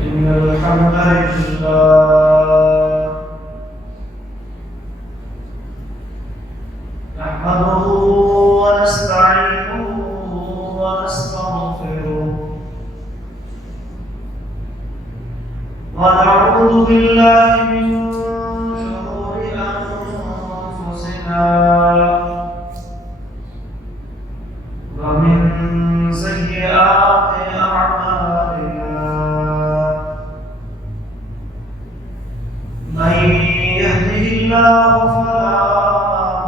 إن الحمد لله نحمده ونستعينه ونستغفره ونعوذ بالله من شرور أنفسنا ومن سيئات أعمالنا من يهده الله فلا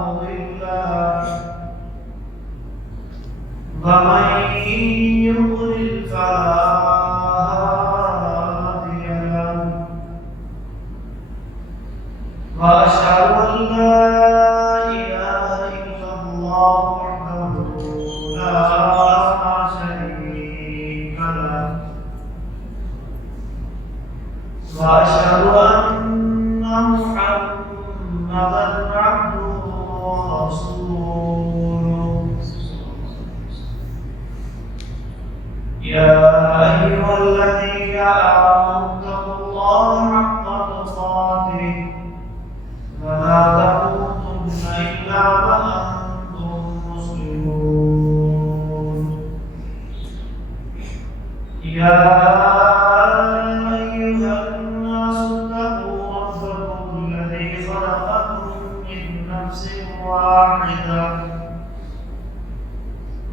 مضل له ومن يضلل فلا هادي له وأشهد أن لا إله إلا الله وحده لا شريك له وأشهد أن محمدا عبده ورسوله يا أيها الذين آمنوا اتقوا الله حق تقاته ولا تموتن إلا وأنتم مسلمون يا أيها الناس اتقوا ربكم الذي خلقكم من نفس واحدة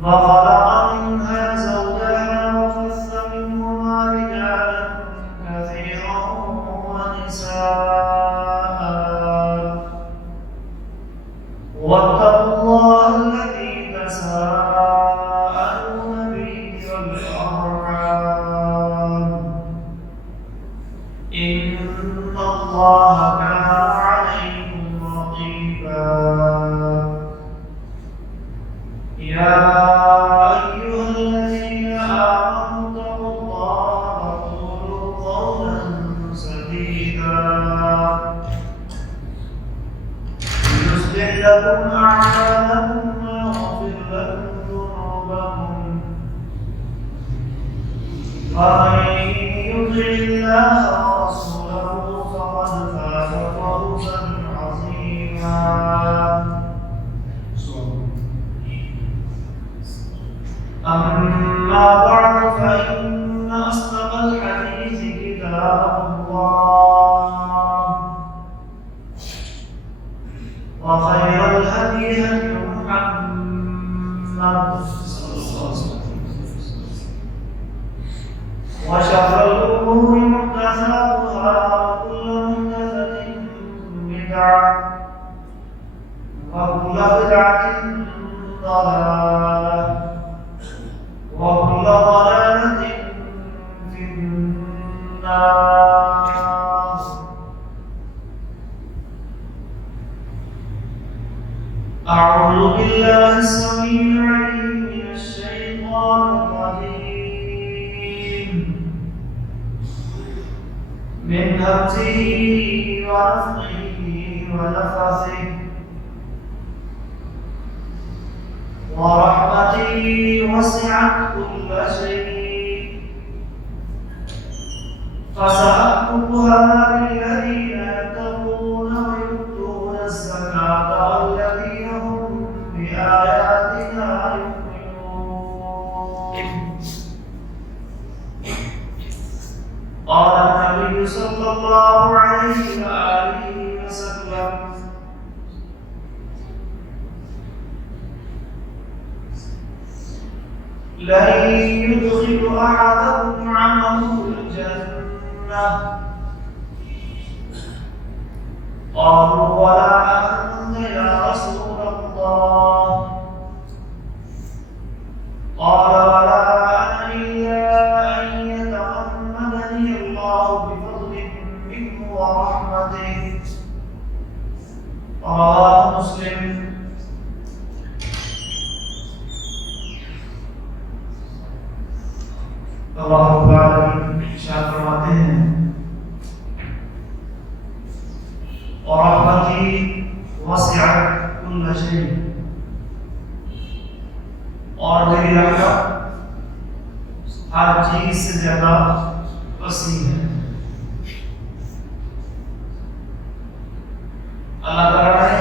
وخلق منها زوجها وبث منهما رجالا كثيرا ونساء واتقوا الله الذي تساءلون به والأرحام إن الله كان عليكم رقيبا يا أيها الذين آمنوا اتقوا الله وقولوا قولا سديدا يصلح لكم أعمالكم ويغفر لكم ذنوبكم ومن يطع الله ورسوله فقد فاز فوزا عظيما أما بعد فإن أصدق الحديث كتاب الله وخير الهدي هدي محمد وشر الأمور محدثاتها وكل محدثة بدعة وكل بدعة ضلالة وكل ضلالة في النار. أعوذ بالله السميع العليم من الشيطان الرجيم من همزه ونفخه ونفثه ورحمتي وسعت كل شيء فسأكتبها للذين يتقون ويؤتون الزكاة والذين هم بآياتنا يؤمنون. قال النبي صلى الله عليه وآله وسلم لن يدخل أحدكم عمله الجنة. قالوا ولا أنت يا رسول الله؟ قال ولا أنا إلا أن يتغمدني الله بفضل منه ورحمته. رواه مسلم. اللہ رب العالمین ارشاد فرماتے ہیں اور رحمتی وسعت کل شیء، اور میری رحمت ہر چیز سے زیادہ وسیع ہے۔ اللہ تعالیٰ نے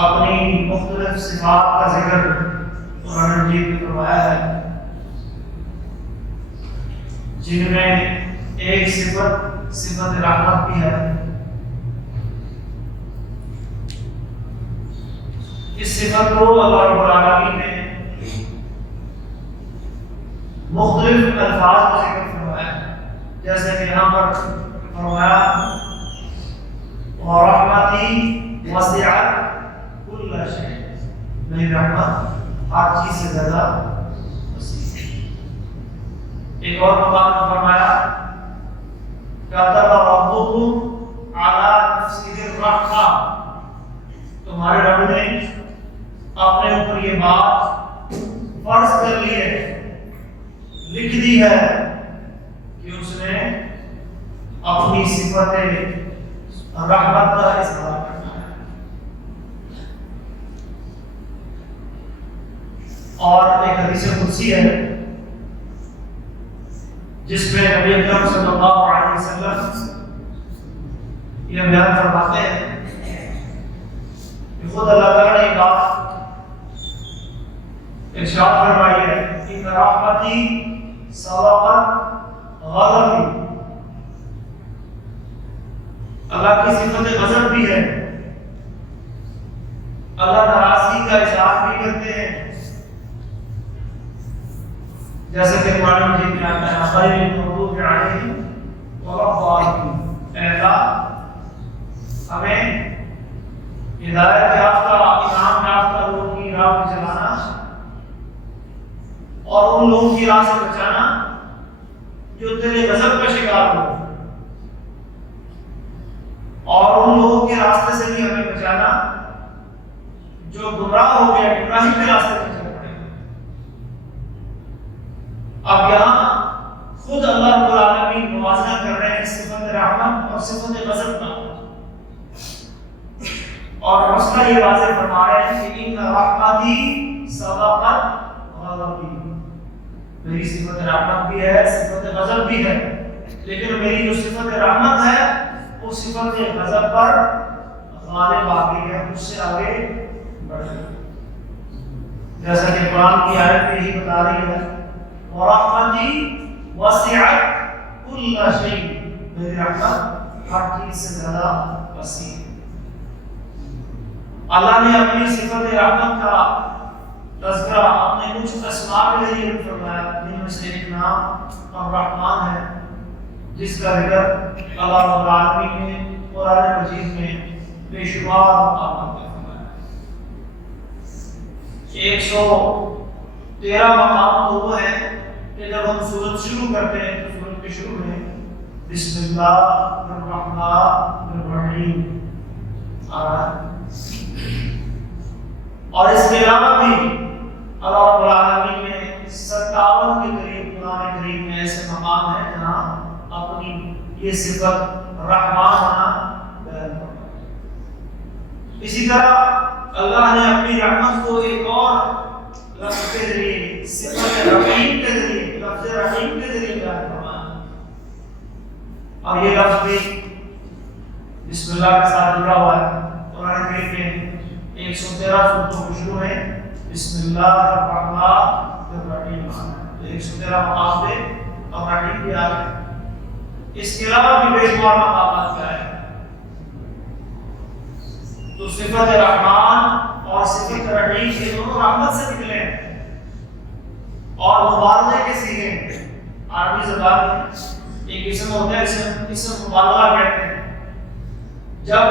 اپنی مختلف صفات کا ذکر قرآن مجید میں فرمایا ہے، جن میں ایک صفت رحمت بھی ہے۔ اس صفت کو اللہ رب العالمین نے مختلف الفاظ کا ذکر فرمایا ہے، جیسے کہ یہاں پر فرمایا وَرَحْمَتِي وَسِعَتْ كُلَّ شَيْءٍ، میری رحمت ہر چیز سے زیادہ وسیع ہے۔ ایک اور مقام میں فرمایا كَتَبَ رَبُّكُمْ عَلَى نَفْسِهِ الرَّحْمَةَ، تمہارے رب نے اپنے اوپر یہ بات فرض کر لی ہے، لکھ دی ہے کہ اس نے اپنی صفت رحمت کا اظہار کرنا ہے۔ اور ایک حدیث قدسی ہے جس میں نبی اکرم صلی اللہ علیہ وسلم یہ بیان فرماتے ہیں کہ خود اللہ تعالیٰ نے یہ بات ارشاد فرمائی ہے کہ رحمتی سبقت غضبی، اللہ کی صفت غضب بھی ہے، اللہ ناراضگی کا اظہار بھی کرتے ہیں، جیسے کہ قرآن مجید میں آتا ہے غیر المغضوب علیہم ولا الضالین، اے اللہ ہمیں ہدایت یافتہ انعام یافتہ لوگوں کی راہ پہ چلانا اور ان لوگوں کی راہ سے بچانا جو تیرے غضب کا شکار ہو، اور ان لوگوں کے راستے سے بھی ہمیں بچانا جو گمراہ ہو گئے، گمراہی کے راستے پہ چل پڑے۔ اب یہاں خود اللہ رب العالمین موازنہ کر رہے ہیں صفت رحمت اور صفت غضب کا، اور مسئلہ یہ واضح فرما رہے ہیں کہ ان رحمتی سبقت غضبی، میری صفت رحمت بھی ہے، صفت غضب بھی ہے، لیکن میری جو صفت رحمت ہے وہ صفت غضب پر غالب آ گئی ہے، مجھ سے آگے بڑھ گئی، جیسا کہ قرآن کی آیت میں یہی بتا رہی ہے وَرَحْمَتِي وَسِعَتْ كُلَّ شَيْءٍ، میری رحمت ہر چیز سے زیادہ وسیع ہے۔ اللہ نے اپنی صفت رحمت کا تذکرہ اپنے کچھ اسماء کے ذریعے فرمایا، جن میں سے ایک نام الرحمن ہے، جس کا ذکر اللہ رب العالمین نے قرآن مجید میں بے شمار مقامات پر فرمایا۔ 113 مقام تو وہ ہیں کہ جب ہم سورت شروع کرتے ہیں تو سورت کے شروع میں بسم اللہ الرحمن الرحیم آ رہا ہے، اور اس کے علاوہ بھی اللہ رب العالمین نے 57 کے قریب قرآن کریم میں ایسے مقام ہیں جہاں اپنی یہ صفت رحمان ہونا بیان کرتا ہے۔ اسی طرح اللہ نے اپنی رحمت کو ایک اور لفظ کے ذریعے صفت رحیم کے ذریعے لفظ رحیم کے ذریعے بیان فرمایا، اور یہ لفظ بھی بسم اللہ کے ساتھ جڑا ہوا ہے۔ قرآن کریم میں 113 سورتوں کے شروع میں بسم اللہ الرحمن الرحیم، 113 مقام پہ الرحیم بھی آ گئے۔ اس کے علاوہ بھی بے شمار مقامات پہ آئے، تو صفت رحمان اور صفت رحیم کے دونوں رحمت سے نکلے ہیں اور مبالغے کے صیغے ہیں۔ عربی زبان میں ایک اسم ہوتا ہے اسم مبالغہ کہتے ہیں، جب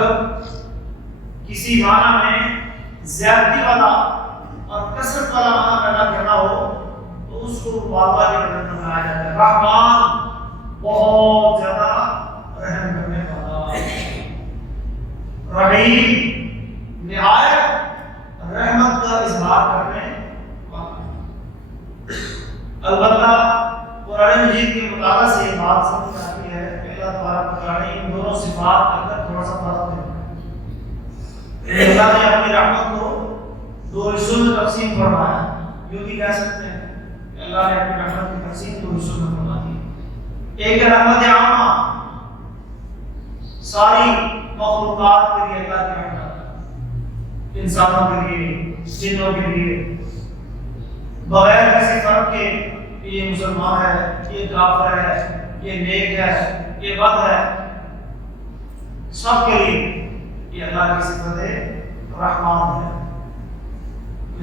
کسی معنی میں زیادتی والا اور کثرت والا معنی پیدا کرنا ہو تو اس کو مبالغہ کے طور پر بنایا جاتا ہے۔ رحمان بہت زیادہ رحم کرنے والا، رحیم نہایت رحمت کا اظہار کرنے والا۔ البتہ قرآن مجید کے مطالعہ سے یہ بات سمجھ آتی ہے کہ اللہ تبارک و تعالیٰ ان دونوں صفات کے اندر تھوڑا سا فرق ہے۔ اللہ نے اپنی رحمت کو دو حصوں میں تقسیم فرمایا، یوں بھی کہہ سکتے ہیں کہ اللہ نے اپنی رحمت تقسیم دو حصوں میں فرما دی. ایک رحمت عامہ ساری مخلوقات کے لیے اللہ کی رحمت، انسانوں کے لیے، جنوں کے لیے، بغیر کسی فرق کے یہ مسلمان ہے، یہ کافر ہے، یہ نیک ہے، یہ بد ہے، سب کے لیے یہ اللہ کی صفت رحمان ہے.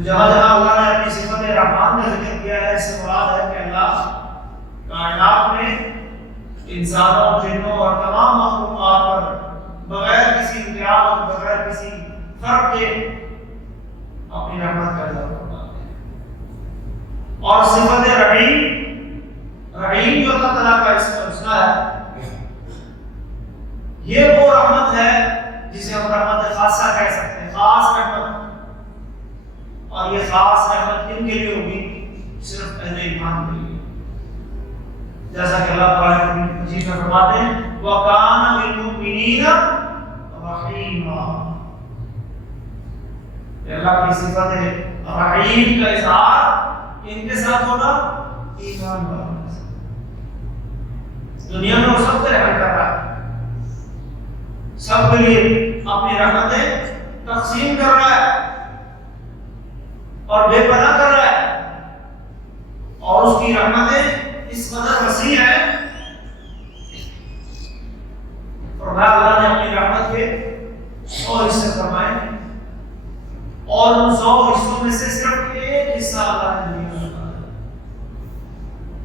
جہاں جہاں اللہ نے اپنی صفت رحمان کا ذکر کیا ہے، اس سے مراد ہے کہ اللہ کائنات میں انسانوں، جنوں اور تمام مخلوقات پر بغیر کسی امتیاز اور بغیر کسی فرق کے اپنی رحمت کا اظہار فرماتے ہیں. اور صفت رحیم جو اللہ تعالیٰ کا اسم الحسنی ہے، یہ وہ رحمت ہے جسے ہم رحمت خاصہ کہہ سکتے ہیں، خاص رحمت. اور یہ خاص رحمت کن کے لیے ہوگی؟ صرف اہل ایمان کے لیے. جیسا کہ اللہ تعالیٰ مجید میں فرماتے ہیں وَكَانَ بِالْمُؤْمِنِينَ رَحِيمًا. اللہ کی صفت رحیم کا اظہار ان کے ساتھ ہوگا، ایمان والوں کے ساتھ. دنیا میں وہ سب سے رحم کر رہا ہے، سب کے لیے اپنی رحمتیں تقسیم کر رہا ہے اور بے پناہ کر رہا ہے، اور اس کی رحمتیں اس قدر وسیع ہے. فرمایا اللہ نے اپنی رحمت کے 100 حصے فرمائے، اور ان 100 حصوں میں سے صرف ایک حصہ اللہ نے دنیا میں فرمایا.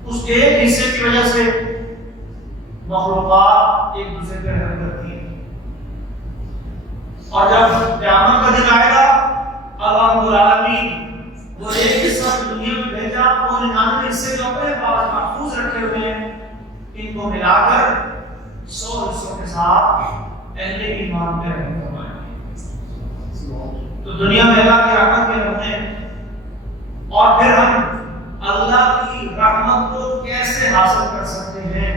اس ایک حصے کی وجہ سے مخلوقات ایک دوسرے پہ رحم کرتی ہیں. اور جب قیامت کا دن آئے گا، اللہ رب العالمین وہ ایک حصہ دنیا میں بھیجا، اور 99 حصے جو اپنے پاس محفوظ رکھے ہوئے ہیں ان کو ملا کر 100 حصوں کے ساتھ اہل ایمان پہ رحم فرمائے. تو دنیا میں اللہ کی رحمت کے نمونے، اور پھر ہم اللہ کی رحمت کو کیسے حاصل کر سکتے ہیں،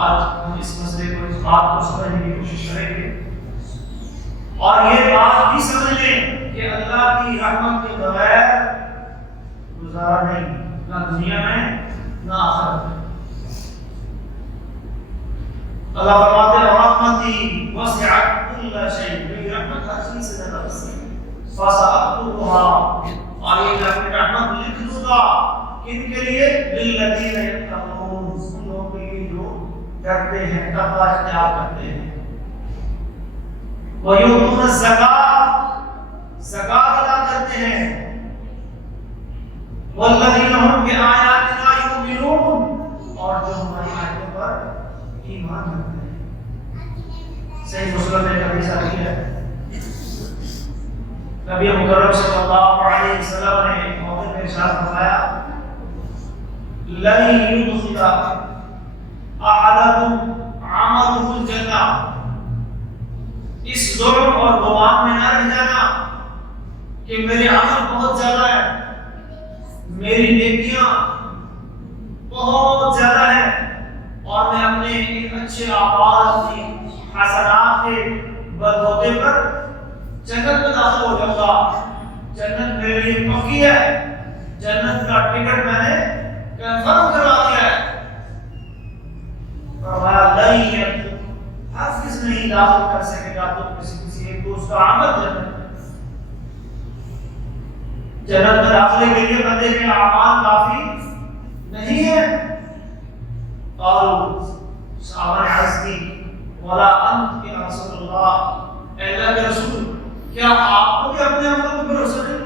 آج ہم اس مسئلے کو، اس بات کو سمجھنے کی کوشش کریں گے. اور یہ بات بھی سمجھ لیں کہ اللہ کی رحمت کے بغیر گزارا نہیں، نہ دنیا میں نہ آخرت میں. اللہ فرماتے ہیں رحمتی وسعت کل شیء، میری رحمت ہر چیز سے زیادہ وسیع ہے. فسأکتبها، اور یہ اپنی رحمت لکھ دوں گا کن کے لیے؟ للذین یتقون، ان لوگوں کے لیے جو ڈرتے ہیں، تقوی اختیار کرتے ہیں. وَيُؤْتُونَ الزَّکاۃ، زکات ادا کرتے ہیں. وَالَّذِينَ هُمْ بِآیَاتِنَا یُؤْمِنُونَ، اور جو ہماری آیتوں پر ایمان رکھتے ہیں. صحیح مسلم میں حدیث آتی ہے، نبی مکرم صلی اللہ علیہ وسلم نے ایک موقع میں ارشاد فرمایا لَن يُدْخِلَ أَحَدَكُمْ عَمَلُهُ الْجَنَّةَ، اس ظلم اور گمان میں نہ رہ جانا کہ میرے عمل بہت زیادہ ہے، میری نیکیاں بہت زیادہ ہیں، اور میں اپنے ان اچھے اعمال، اپنی حسنات کے بدولتے پر جنت میں داخل ہو جاؤں گا. جنت میرے لیے پکی ہے، جنت کا ٹکٹ میں نے کنفرم کروا دیا ہے. فرمایا لن يدخل، حافظ نہیں داخل کر سکے گا تو کسی ایک دوست کا عمل جنت میں. جنت میں داخلے کے لیے بندے کے اعمال کافی نہیں ہے. قالوا، صحابہ نے عرض کی ولا انت یا رسول اللہ، اے اللہ کے رسول، کیا آپ کو بھی اپنے عمل پر بھروسہ نہیں؟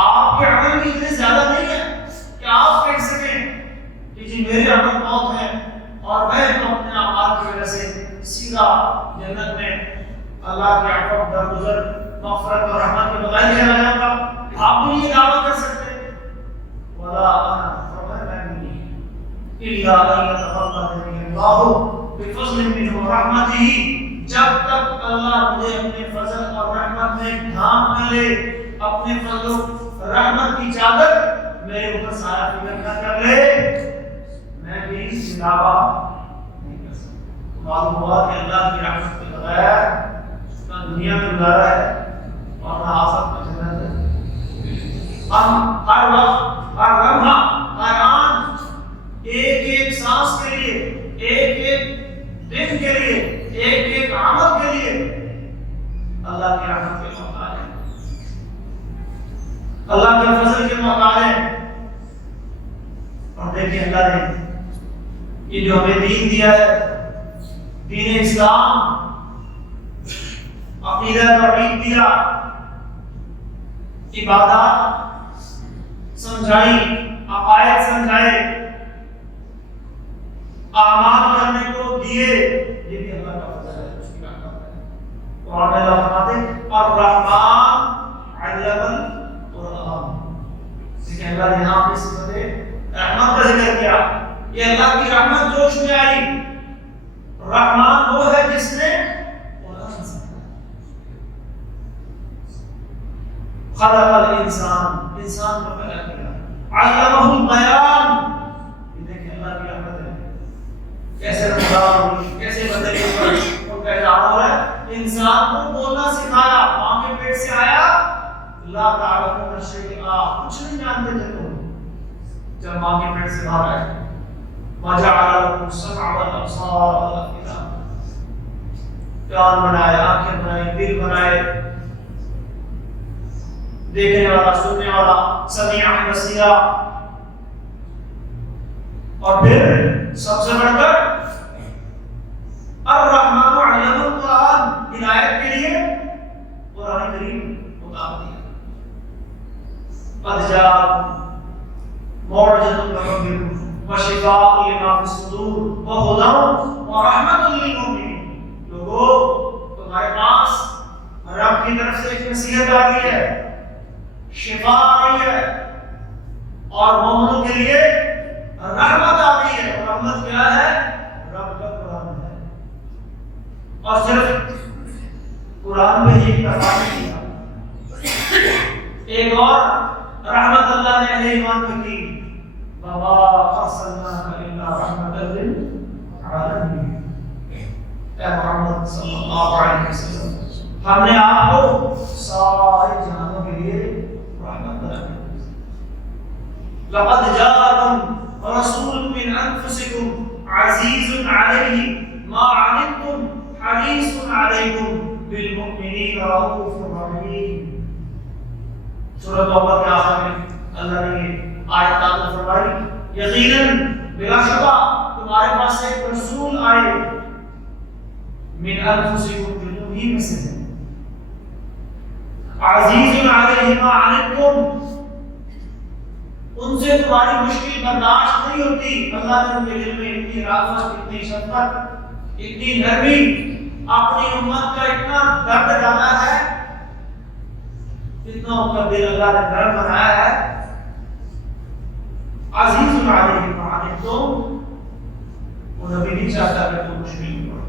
آپ کے عمل بھی اتنے زیادہ نہیں ہیں کہ آپ کہہ سکیں کہ جی میرے عمل بہت ہیں اور میں تو اپنے اعمال کی وجہ سے سیدھا جنت میں اللہ کے عفو، درگزر، مغفرت اور رحمت کے بغیر چلا جاؤں گا؟ آپ بھی یہ دعویٰ کر سکتے؟ ولا انا، فرمایا میں بھی نہیں، الا ان يتغمدني الله بفضل منه ورحمته، جب تک اللہ مجھے اپنے فضل اور رحمت میں ڈھانپ نہ لے، اپنے فضل و رحمت کی چادر میرے اوپر سارا فکر نہ کر لے، میں بھی دعویٰ نہیں کر سکتا. معلوم ہوا کہ اللہ کی رحمت کے بغیر نہ دنیا میں گزارا ہے اور نہ آخرت میں جنت ہے. ہم ہر وقت ہر لمحہ ہر آن ایک ایک سانس کے لیے، ایک ایک دن کے لیے، ایک ایک عمل کے لیے اللہ کی رحمت کے محتاج ہے، اللہ کے فضل کے محتاج ہے۔ اور دیکھیں اللہ نے یہ جو ہمیں دین دیا ہے، دین اسلام، عقیدہ توحید دیا، عبادات سمجھائی، عقائد سمجھائے، اعمال کرنے کو دیے، یہ بھی اللہ کا فضل ہے، اس کی رحمت ہے۔ قرآن میں اللہ فرماتے ہیں الرحمن علم القرآن، کہ اللہ نے یہاں پہ صفت رحمت کا ذکر کیا، یہ اللہ کی رحمت جوش میں آئی۔ رحمان وہ ہے جس نے قرآن سکھایا، خلق الانسان، انسان کو پیدا کیا، علمہ البیان، یہ دیکھیں اللہ کی رحمت ہے، کیسے رمضان ہوئی، کیسے بندے کے اوپر ان کا اعلان ہو رہا ہے، انسان کو بولنا سکھایا، ماں کے پیٹ سے آیا، اللہ تعالیٰ کو نشے کے کچھ نہیں جانتے تھے تو جب ماں کے پیٹ سے باہر آئے، وَجَعَلَ لَكُمُ السَّمْعَ وَالْأَبْصَارَ وَالْأَفْئِدَةَ، کان بنائے، آنکھیں بنائے، دل بنائے، دیکھنے والا، سننے والا، سمیع بصیر، اور پھر سب سے بڑھ کر الرحمن علم القرآن، ہدایت کے لیے قرآن کریم اتار دیا۔ قد جاءکم موعظۃ من ربکم وشفاء لما فی الصدور وہدی ورحمۃ للمؤمنین، لوگوں تمہارے پاس رب کی طرف سے ایک نصیحت آ گئی ہے، شفا آ گئی ہے، اور مومنوں کے لیے رحمت آ گئی ہے۔ اور رحمت کیا ہے؟ رب کا قرآن ہے۔ اور صرف قرآن میں ہی اکتفا نہیں کیا، ایک اور رحمت اللہ نے اہل ایمان کو کی، وَمَا أَرْسَلْنَاكَ إِلَّا رَحْمَةً لِلْعَالَمِينَ، اے محمد صلی اللہ علیہ وسلم، ہم نے آپ کو سارے جہانوں کے لیے رحمت بنا دیا۔ لَقَدْ جَاءَكُمْ رَسُولٌ مِّنْ أَنفُسِكُمْ عَزِيزٌ عَلَيْهِ مَا عَنِتُّمْ حَرِيصٌ عَلَيْكُمْ بِالْمُؤْمِنِينَ رَءُوفٌ رَحِيمٌ۔ سورۃ توبہ کے آخر میں اللہ نے یہ آیت نازل فرمائی، یقیناً بلا شبہ تمہارے پاس ایک رسول آئے، من انفسکم، جو تم ہی میں سے ہیں، عزیز علیہ ما عنتم، ان سے تمہاری مشکل برداشت نہیں ہوتی۔ اللہ نے ان کے دل میں اتنی رافت، اتنی شفقت، اتنی نرمی، اپنی امت کا اتنا درد ڈالا ہے، اتنا ان کا دل اللہ نے نرم بنایا ہے۔ عزیز علیہ ما عنتم، وہ نبی نہیں چاہتا کہ تم مشکل میں پڑو۔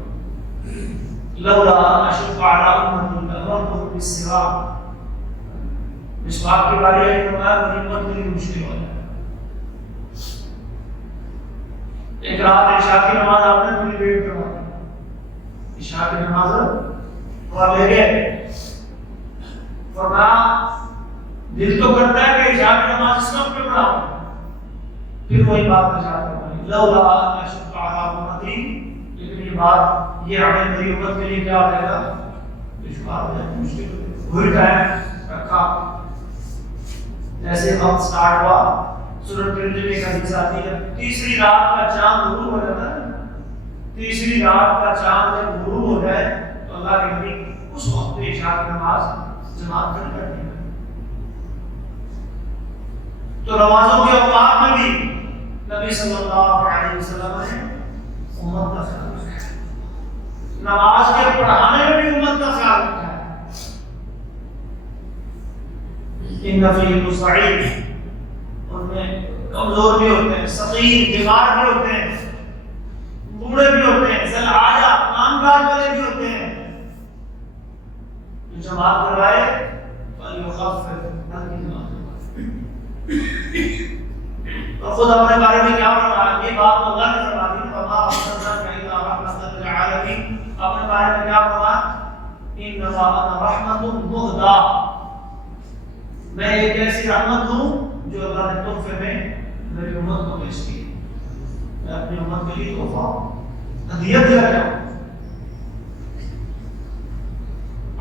لولا ان اشق علی امتی لامرتهم بالسواک، مسواک کی باری ہے تو میری امت کے لیے مشکل ہو جائے۔ ایک رات عشاء کی نماز آپ نے پوری لیٹ کروا دی، عشاء کی نماز وہ لے گئے، فرمایا دل تو کرتا ہے کہ عشاء کی نماز اس وقت پہ پڑھاؤں، پھر وہی بات ارشاد فرمائی، لولا ان اشق علی امتی، لیکن یہ بات، یہ عمل میری امت کے لیے کیا ہو جائے گا؟ دشوار ہو جائے گا، مشکل ہو جائے گا۔ بھول ٹائم رکھا، جیسے وقت سٹارٹ ہوا، سورۃ ترمذی کا حدیث آتی ہے، تیسری رات کا چاند غروب ہو جاتا ہے، تیسری رات کا چاند جب غروب ہو جائے تو اللہ کے نبی اس وقت پہ عشاء کی نماز جماعت کر دی۔ تو نمازوں کے اوقات میں بھی نبی صلی اللہ علیہ وسلم نے امت کا خیال رکھا ہے، نماز کے پڑھانے میں بھی امت کا خیال رکھا ہے۔ ان فی الضعیف، ان میں کمزور بھی ہوتے ہیں، سقیم، بیمار بھی ہوتے ہیں، بوڑھے بھی ہوتے ہیں، ذل حاجہ، کام کاج والے بھی ہوتے ہیں، جو جماعت کروائے فلیخفف، ہلکی جماعت کروائے۔ اور خود اپنے بارے میں کیا فرمایا؟ یہ بات اللہ نے فرما دی، وما ارسلناک الا رحمۃ للعالمین، اپنے بارے میں کیا فرمایا؟ انما انا رحمۃ مہدیٰ، میں ایک ایسی رحمت ہوں جو اللہ نے تحفے میں میری امت کو پیش کی، میں اپنی امت کے لیے تحفہ ہدیہ دیا گیا۔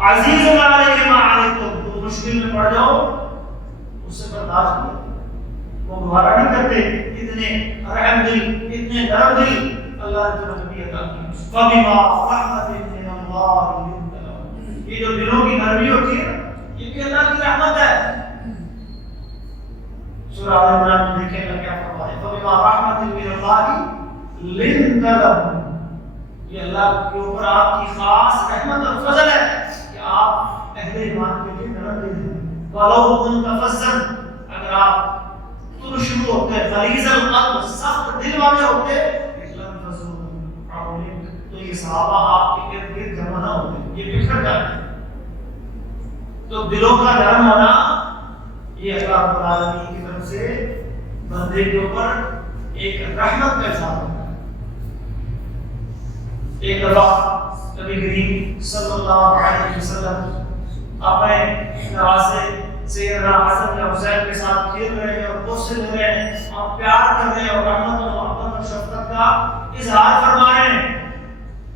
عزیز علیہ ما عنتم، تو مشکل میں پڑ جاؤ اس سے برداشت کرو، وہ گوارا نہیں کرتے، اتنے رحم دل، اتنے نرم دل اللہ نے تمہیں نبی عطا کی۔ فبما رحمت من اللہ لنت لهم، یہ جو دلوں کی نرمی ہوتی ہے یہ بھی اللہ کی رحمت ہے۔ سورہ آل عمران میں دیکھیں اللہ کیا فرمایا ہے، فبما رحمت من اللہ لنت لهم، یہ اللہ کے اوپر آپ کی خاص رحمت اور فضل ہے کہ آپ اہل ایمان کے لیے نرم دل ہیں۔ وَلَوْ كُنْتَ فَظًّا، اگر آپ ترشد ہوتے، غلیظ القلب، سخت دل والے ہوتے، تو یہ صحابہ آپ کے ارد گرد جمع نہ ہوتے، یہ بکھر جاتے۔ تو دلوں کا نرم ہونا یہ اللہ رب العالمین کی طرف سے بندے کے اوپر ایک رحمت کا اظہار ہوتا ہے۔ ایک دفعہ نبی کریم صلی اللہ علیہ وسلم اپنے نواسے سیدنا حسن یا حسین کے ساتھ کھیل رہے ہیں اور بوسے لے رہے ہیں اور پیار کر رہے ہیں اور رحمت اور محبت اور شفقت کا اظہار فرما رہے ہیں،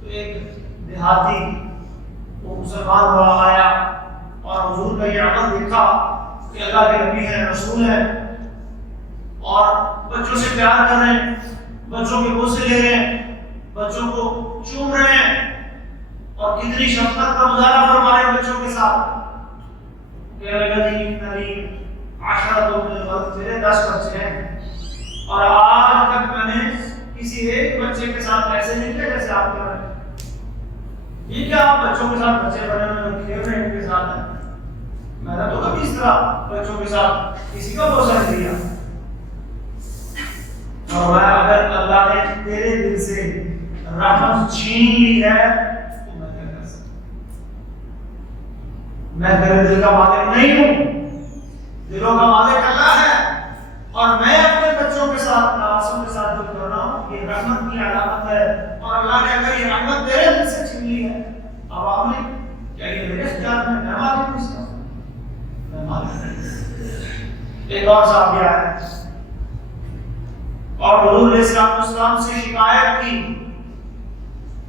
تو ایک دیہاتی وہ مسلمان ہوا آیا اور حضور کا یہ عمل دیکھا کہ اللہ کے نبی ہیں، رسول ہیں، اور بچوں سے پیار کر رہے ہیں، بچوں کے بوسے لے رہے ہیں، بچوں کو چوم رہے ہیں اور کتنی شفقت کا مظاہرہ فرما رہے ہیں بچوں کے ساتھ۔ کہنے لگا جی میری 10 من الولد، میرے 10 بچے ہیں اور آج تک میں نے کسی ایک بچے کے ساتھ ایسے نہیں کیا جیسے آپ کر رہے ہیں۔ یہ کیا آپ بچوں کے ساتھ بچے بنے ہوئے کھیل رہے ہیں ان کے ساتھ ہیں؟ میں نے تو کبھی اس طرح بچوں کے ساتھ کسی کا بوسہ نہیں دیا۔ اور اگر اللہ نے تیرے دل سے رحمت چھین لی ہے تو میں کیا کر سکتا ہوں؟ میں تیرے دل کا مالک نہیں ہوں، دلوں کا مالک اللہ ہے، اور میں اپنے بچوں کے ساتھ، نواسوں کے ساتھ جو کر رہا ہوں یہ رحمت کی علامت ہے، اور اللہ نے اگر یہ رحمت تیرے دل سے چھین لی ہے اب آپ نے کیا یہ میرے اختیار میں، میں مالک ہوں اس کا، میں مالک نہیں۔ ایک اور صحابی آیا اور حضور علیہ السلام سے شکایت کی،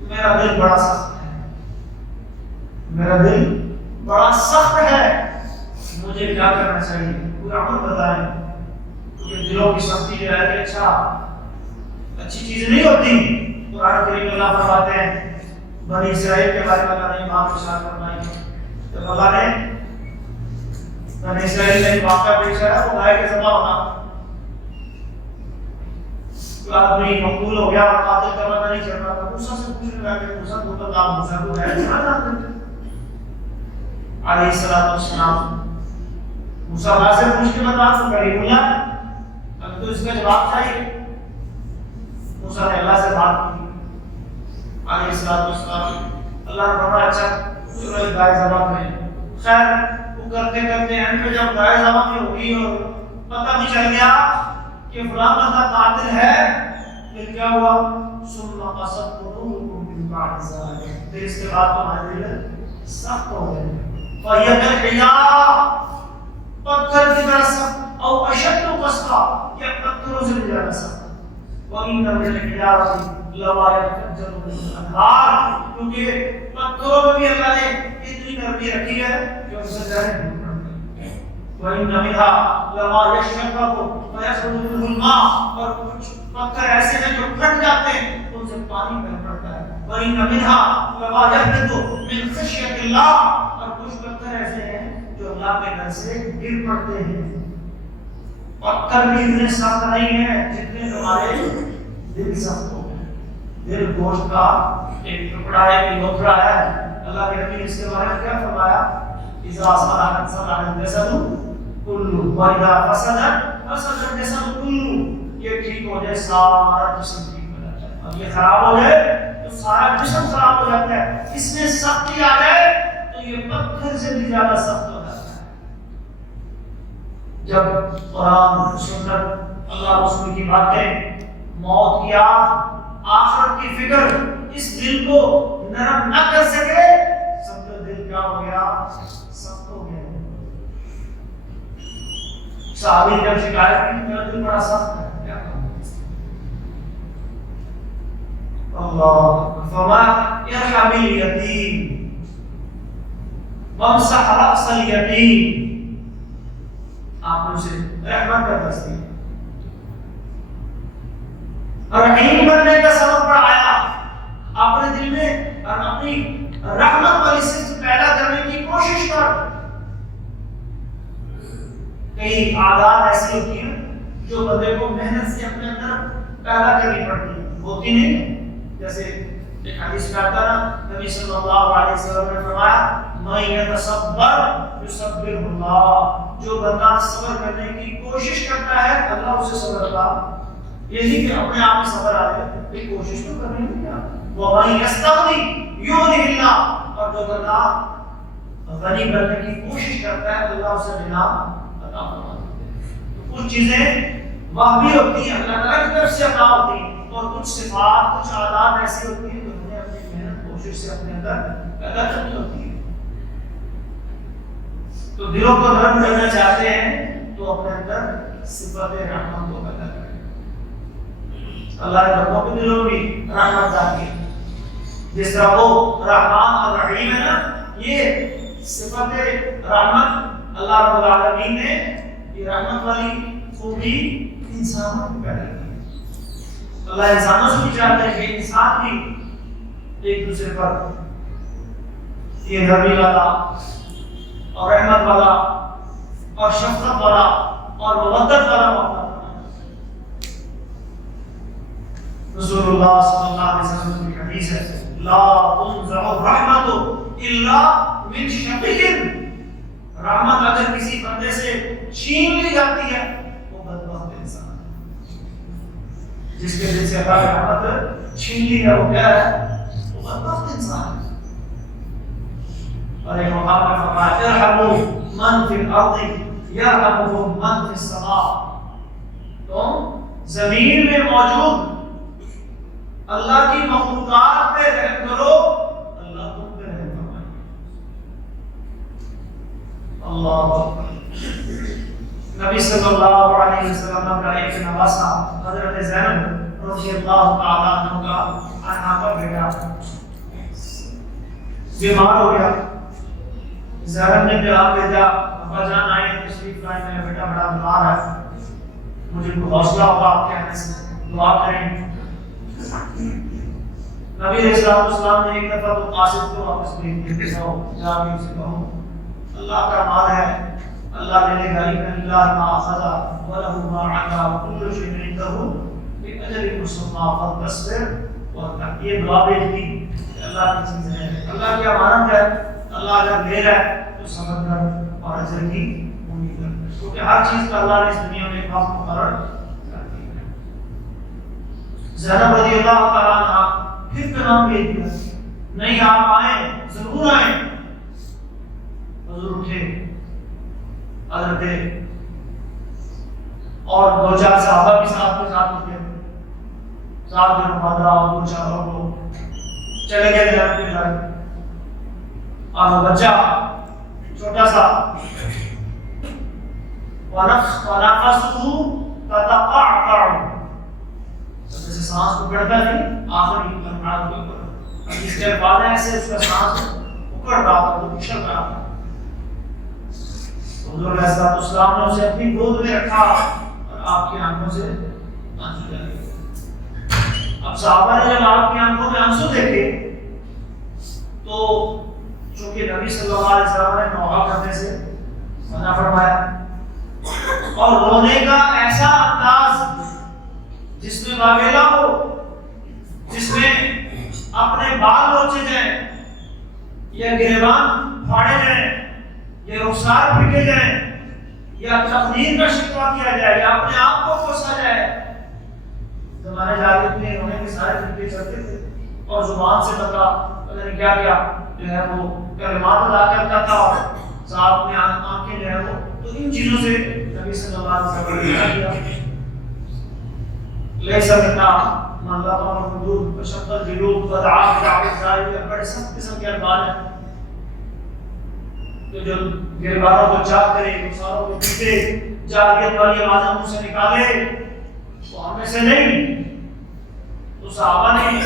میرا دل بڑا سخت ہے، میرا دل بڑا سخت ہے، مجھے کیا کرنا چاہیے، کوئی عمل بتائیں۔ کیونکہ دلوں کی سختی جو ہے کہ اچھی چیز نہیں ہوتی۔ قرآن کریم اللہ فرماتے ہیں بنی اسرائیل کے بارے میں اللہ نے بات ارشاد فرمائی، جب اللہ نے بنی اسرائیل میں واقعہ پیش ہے وہ گائے کے ذبح ہونا، آدمی مقبول ہو گیا اور قاتل کا پتہ نہیں چل رہا تھا، موسیٰ سے پوچھنے لگا کہ موسیٰ کو بتا، موسیٰ کو گائے کھانا جانتے تھے علیہ السلام۔ موسیٰ اللہ سے پوچھ کے بتا تو کریم اللہ ہے، اب تو اس کا جواب چاہیے۔ موسیٰ نے اللہ سے بات کی علیہ السلام، اللہ نے فرمایا اچھا چلو ایک گائے ذبح کریں۔ خیر وہ کرتے کرتے اینڈ پہ جب گائے ذبح کی ہوگی اور پتہ بھی چل گیا کہ فلاں بندہ قاتل ہے، پھر کیا ہوا؟ ثم قست قلوبکم من بعد ذلک، پھر اس کے بعد تمہارے دل سخت ہو گئے، فہی کالحجارہ، پتھر کی طرح سخت، او اشد قسوہ، یا پتھروں سے بھی زیادہ سخت۔ وَإِنَّ مِنَ الْحِجَارَةِ لَمَا يَتَفَجَّرُ مِنْهُ الْأَنْهَارُ، کیونکہ پتھروں میں بھی اللہ نے اتنی نرمی رکھی ہے کہ ان سے ظاہر نہیں پڑتا۔ وَإِنَّ مِنْهَا لَمَا يَشْقَقُ فَيَخْرُجُ مِنْهُ الْمَاءُ، اور کچھ پتھر ایسے ہیں جو پھٹ جاتے ہیں ان سے پانی بہہ پڑتا ہے۔ وَإِنَّ مِنْهَا لَمَا يَهْبِطُ مِنْ خَشْيَةِ اللَّهِ، اور کچھ پتھر ایسے ہیں جو اللہ کے ڈر سے گر پڑتے ہیں۔ پتھر بھی اتنے سخت نہیں ہیں جتنے تمہارے دل سخت ہو گئے۔ دل گوشت کا ایک ٹکڑا ہے، ایک لوتھڑا ہے۔ اللہ کے نبی نے اس کے بارے میں کیا فرمایا؟ اذا صلح الجسد كله واذا فسد فسد الجسد كله، یہ ٹھیک ہو جائے سارا جسم ٹھیک ہو جاتا ہے، اب یہ خراب ہو جائے تو سارا جسم خراب ہو جاتا ہے۔ اس میں سختی آ جائے تو یہ پتھر سے بھی زیادہ سخت ہو جاتا ہے۔ جب قرآن سنت اللہ رسول کی باتیں، موت کی یاد، آخرت کی فکر اس دل کو نرم نہ کر سکے، سمجھو دل کیا ہو گیا؟ سخت ہو گیا۔ صحابی نے جب شکایت کی میرا دل بڑا سخت ہے، کیا کروں؟ اللہ فما ارحم الیتیم وامسح رأس الیتیم، آپ نے اسے رحمت کا درس دیا، رحیم بننے کا سبب پڑھایا، اپنے دل میں اپنی رحمت والی صفت پیدا کرنے کی کوشش کر۔ کئی عادات ایسی ہوتی ہیں جو بندے کو محنت سے اپنے اندر پیدا کرنی پڑتی ہیں، ہوتی نہیں، جیسے ایک حدیث میں آتا نا، نبی صلی اللہ علیہ وسلم نے فرمایا میں یتصبر یصبر اللہ، جو بندہ صبر کرنے کی کوشش کرتا ہے اللہ اسے صبر عطا، یہ نہیں کہ اپنے آپ میں صبر آ جائے، یہ کوشش تو کرنی ہے کیا، وَمَن يَسْتَغْنِ يُغْنِهِ اللَّهُ، اور جو بندہ غنی بننے کی کوشش کرتا ہے اللہ اسے غنا عطا فرماتا ہے۔ کچھ چیزیں وہمی ہوتی ہیں، اللہ تعالیٰ کی طرف سے عطا ہوتی ہیں، اور کچھ صفات کچھ عادات ایسی ہوتی ہیں جو ہمیں اپنی محنت کوشش سے اپنے اندر پیدا کرنی ہوتی ہے۔ تو دلوں کو نرم کرنا چاہتے ہیں تو اپنے اندر صفت رحمت کو پیدا کریں۔ اللہ نے بندوں کے دلوں میں بھی رحمت ڈالی ہے، جس طرح وہ رحمان اور رحیم ہے نا، یہ صفت رحمت اللہ رب العالمین نے یہ رحمت والی خوبی انسانوں کو پیدا کی۔ اللہ انسانوں سے بھی چاہتے ہیں کہ انسان بھی ایک دوسرے پر یہ نرمی والا اور رحمت والا اور شفقت والا اور مودت والا معاملہ۔ رسول اللہ صلی اللہ علیہ وسلم کی حدیث ہے لا تنزع الرحمت الا من شقی، رحمت اگر کسی بندے سے چھین لی جاتی ہے وہ بدبخت انسان ہے، جس کے دل سے اللہ کی رحمت چھین لی ہے وہ کیا ہے؟ وہ بدبخت انسان ہے۔ اور ایک مقام میں فرمایا ارحموا من فی الارض یرحمکم من فی السماء، تم زمین میں موجود اللہ کی مخلوقات پہ رحم کرو اللہ تم پہ رحم فرمائے۔ اللہ اکبر۔ نبی صلی اللہ علیہ وسلم کا ایک نواسا حضرت زینب رضی اللہ تعالیٰ عنہ کا عنہا پر بیٹا بیمار ہو گیا، زینب نے پیغام بھیجا ابا جان آئے تشریف لائیں، میرا بیٹا بڑا بیمار ہے، مجھے کو حوصلہ ہوگا آپ کے آنے سے، دعا کریں۔ نبی علیہ السلام نے ایک دفعہ تو قاصد کو واپس بھیج دیا، جا کے اسے کہو اللہ کا مال ہے، اللہ نے گھر میں اللہ ما اخذ ولہ ما عطا كل شيء عنده باجل مسمى فاصبر وارتقب، یہ دعا بھیج دی کہ اللہ کی چیز ہے، اللہ کی امانت ہے، اللہ اگر دے رہا ہے تو صبر کر اور اجر کی امید کر، کیونکہ ہر چیز کا اللہ نے اس دنیا میں ایک وقت مقرر کر دیا ہے۔ زینب رضی اللہ تعالیٰ عنہ پھر پیغام بھیج دیا نہیں آپ آئیں ضرور آئیں، حضور اٹھے حضرت اور دو چار صحابہ بھی ساتھ میں ساتھ اٹھے، ساتھ میں مبادرہ اور دو چار لوگ چلے گئے جناب کے گھر، اور وہ بچہ چھوٹا سا وَنَفَسُهُ تَتَقَعْقَعُ، جیسے سانس کو پڑتا نہیں آخری لمحات کے اوپر، جس کے بعد ایسے اس کا سانس اکڑ رہا تھا، وہ پچھل رہا تھا۔ حضور علیہ السلام نے اسے اپنی گود میں رکھا اور آپ کی آنکھوں سے آنسو لگے۔ اب صحابہ نے جب آپ کی آنکھوں میں آنسو دیکھے تو چونکہ نبی صلی اللہ علیہ وسلم نے نوحہ کرنے سے منع فرمایا، اور رونے کا ایسا انداز جس میں واویلا ہو، جس میں اپنے بال نوچے جائیں یا گریبان پھاڑے جائیں یا رخسار پھینکے جائیں یا تقدیر کا شکوہ کیا جائے یا اپنے آپ کو کوسا جائے، زمانے جاتے میں رونے کے سارے طریقے چلتے تھے، اور زبان سے پتہ نہیں کیا کیا جو ہے وہ کلمات ادا کرتا تھا، اور ساتھ میں آنکھیں جو ہے وہ، تو ان چیزوں سے نبی صلی اللہ علیہ وسلم نے منع کیا۔ لیسا منا من لطم الخدود وشق الجلود ودعا بدعوى الزائر، بڑے سخت قسم کے الفاظ ہیں تو جو گریبانوں کو چاک کرے، رخساروں کو پیٹے، جاہلیت والی آوازیں منہ سے نکالے وہ ہم میں سے نہیں. تو صحابہ نے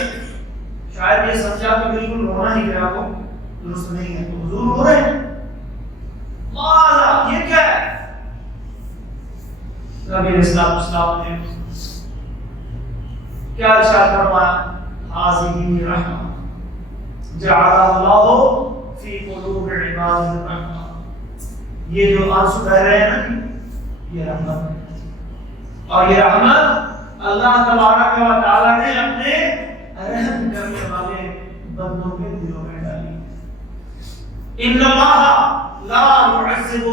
شاید یہ سمجھا کہ بالکل رونا ہی گیا وہ درست نہیں ہے. تو حضور رو رہے ہیں, ماذا یہ کیا ہے؟ نبی علیہ السلام نے کیا ارشاد فرمایا, حاضی رحمہ جعل اللہ فی قلوب عباد الرحمہ. یہ جو آنسو بہ رہے ہیں نا یہ رحمت ہے, اور یہ رحمت اللہ تبارک و تعالی نے اپنے رحم کرنے والے بندوں کے دلوں میں ڈالی. ان اللہ لا يعذب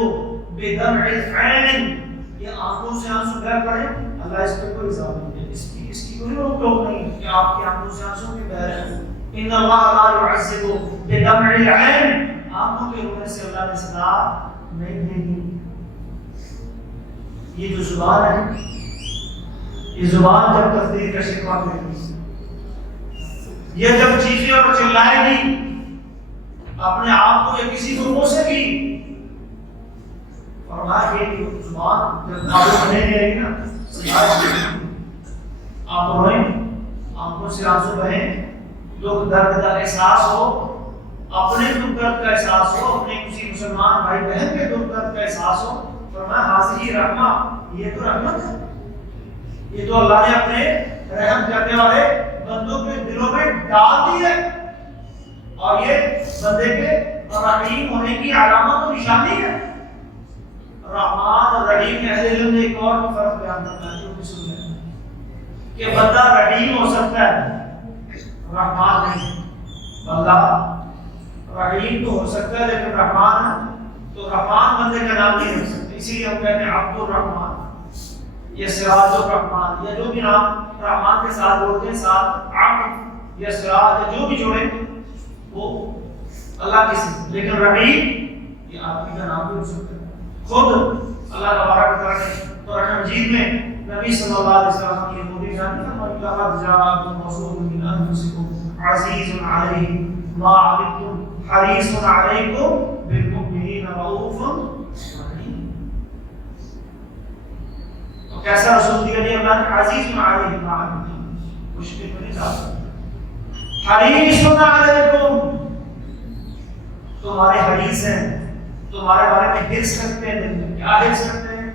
بدمع العین, یہ آنکھوں سے آنسو بہ پڑے اللہ اس پہ کوئی عذاب نہیں دے, اس کی کوئی روک ٹوک نہیں کہ آپ کی آنکھوں سے آنسو بھی بہ رہے ہیں. ان اللہ لا يعذب بدمع العین, آنکھوں کے رونے سے اللہ نے سزا نہیں دے گی. یہ جو زبان ہے, یہ زبان جب تقدیر کا شکوہ کرے گی, یہ جب چیخے اور چلائے گی اپنے آپ کو یا کسی کو کوسے گی, فرمایا کہ زبان جب قابو بنے گی نا آپ روئیں, آنکھوں سے آنسو بہیں, دکھ درد کا احساس ہو, اپنے دکھ درد کا احساس ہو, اپنے کسی مسلمان بھائی بہن کے دکھ درد کا احساس ہو, فرمایا حاضری رحمہ, یہ تو رحمت ہے, یہ تو اللہ نے اپنے رحم کرنے والے بندوں کے دلوں میں ڈال دی ہے, اور یہ بندے کے رحیم ہونے کی علامت و نشانی ہے. رحمان اور رحیم میں اہل علم نے ایک اور فرق بیان کرنا ہے جو کہ سن لیں کہ بندہ رحیم ہو سکتا ہے رحمان نہیں. بندہ رحیم تو ہو سکتا ہے لیکن رحمان, تو رحمان بندے کا نام نہیں ہو سکتا, اسی لیے ہم کہتے ہیں عبد الرحمان یا سراج الرحمان, یا جو بھی نام رحمان کے ساتھ جوڑتے ہیں ساتھ عبد یا سراج یا جو بھی جوڑے وہ اللہ کی صفت, لیکن رحیم یہ آدمی کا نام بھی ہو سکتا ہے. خود اللہ تبارک و تعالی نے قرآن مجید میں نبی صلی اللہ علیہ وسلم کی مودی جان لقد جاءکم رسول من انفسکم عزیز علیہ ما عنتم حریص علیکم بالمؤمنین رؤوف رحیم. تو کیسا رسول دیا گیا اللہ نے, عزیز علیہ ما عنتم, مشکل میں نہیں جاتا, حریص علیکم, تمہارے حریص ہیں, تمہارے بارے میں حرص کرتے ہیں. دل میں کیا حرص کرتے ہیں؟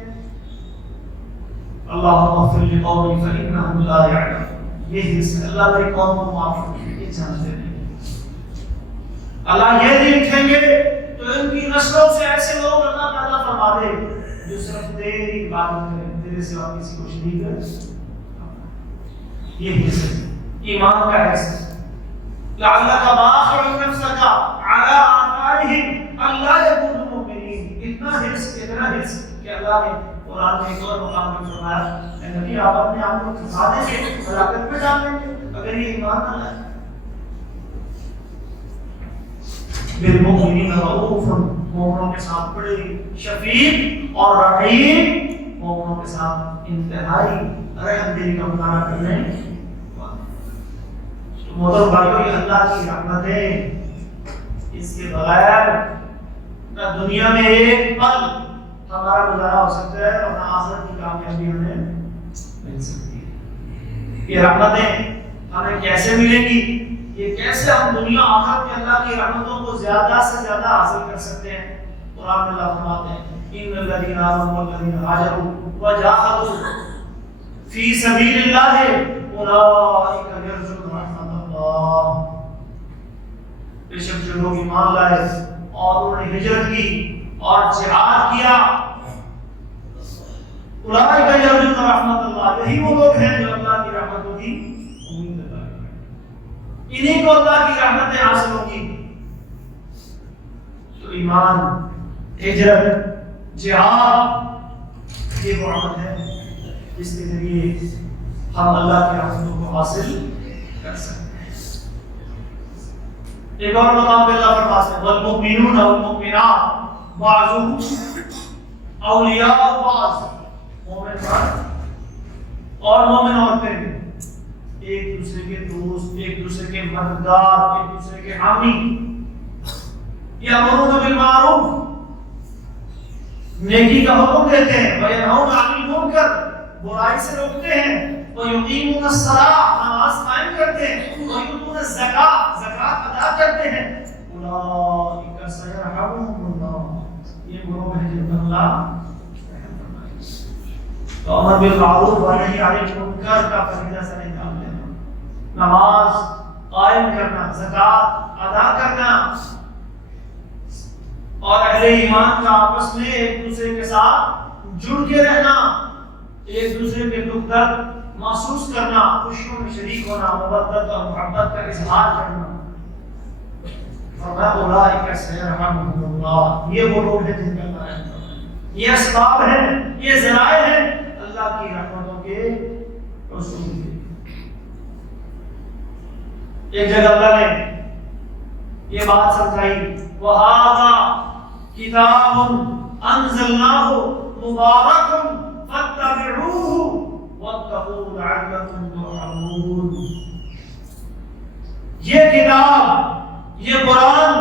اللہم اغفر لقومی فإنہم لا یعلمون, یہ حرص ہے اللہ میری قوم کو معاف کرے, یہ جانتے نہیں. اللہ یہ دیکھیں گے تو ان کی نسلوں سے ایسے لوگ اللہ پیدا فرما دے جو صرف تیری عبادت کریں, تیرے سوا کسی کو شریک کریں. یہ حرص ہے, ایمان کا حرص ہے. لعلک باخع نفسک علی آثارہم اللہ یکون مؤمنین, اتنا حرص کہ اللہ نے قرآن میں ایک اور مقام میں فرمایا اے نبی آپ اپنے آپ کو کھا دیں گے, ہلاکت میں ڈال دیں گے اگر یہ ایمان نہ لائے. بالمؤمنین رؤوف, مومنوں کے ساتھ بڑے شفیق اور رحیم, مومنوں کے ساتھ انتہائی رحم دلی کا مظاہرہ کرنے. محترم بھائیوں, یہ اللہ کی رحمت ہے, اس کے بغیر نہ دنیا میں ایک پل ہمارا گزارا ہو سکتا ہے اور نہ آخرت کی کامیابی ہمیں مل سکتی ہے. یہ رحمتیں ہمیں کیسے ملیں گی, یہ کیسے ہم دنیا آخرت میں اللہ کی رحمتوں کو زیادہ سے زیادہ حاصل کر سکتے ہیں. قرآن میں اللہ فرماتے ہیں ان الذین آمنوا والذین هاجروا وجاهدوا فی سبیل اللہ اولئک یرجون رحمت اللہ. بے شک جو لوگ ایمان لائے اور انہوں نے ہجرت کی اور جہاد کیا, اولئک یرجون رحمت اللہ, یہی وہ لوگ ہیں جو اللہ کی رحمتوں کی امید لگائے, انہیں کو اللہ کی رحمتیں حاصل ہوگی. تو ایمان, ہجرت, جہاد یہ وہ رحمت ہے جس کے ذریعے ہم اللہ کی رحمتوں کو حاصل کر سکتے ہیں. ایک اور مقام پہ اللہ فرماتے ہیں والمؤمنون والمؤمنات بعضهم اولیاء بعض, مومن مرد اور مومن عورتیں ایک دوسرے کے دوست, ایک دوسرے کے مددگار, ایک دوسرے کے حامی. یامرون بالمعروف, نیکی کا حکم دیتے ہیں، وَيَنْهَوْنَ عَنِ الْمُنْكَرِ برائی سے روکتے ہیں، وَيُقِيمُونَ الصَّلَاةَ نماز قائم کرتے ہیں، وَيُؤْتُونَ الزَّكَاةَ زکات ادا کرتے ہیں، أُولَٰئِكَ سَيَرْحَمُهُمُ اللَّهُ یہ گروہ ہے جن پر اللہ رحم فرمائے گا۔ تو امر بالمعروف ونہی عن المنکر کا فریضہ سر انجام دینا، نماز قائم کرنا، زکات ادا کرنا، اور اہل ایمان کا آپس میں ایک دوسرے کے ساتھ جڑ کے رہنا، ایک دوسرے کے دکھ درد محسوس کرنا، خوشیوں میں شریک ہونا، مودت اور محبت کا اظہار کرنا۔ فرمایا اولئک سیرحمهم اللہ، یہ وہ لوگ ہیں جن کا اللہ رحم فرمائے گا۔ یہ اسباب ہیں، یہ ذرائع ہیں اللہ کی رحمتوں کے حصول کے۔ ایک جگہ اللہ نے یہ بات سمجھائی، وَهَذَا کتاب انزلناہ مبارک فاتبعوہ واتقوا لعلکم ترحمون۔ یہ کتاب، یہ قرآن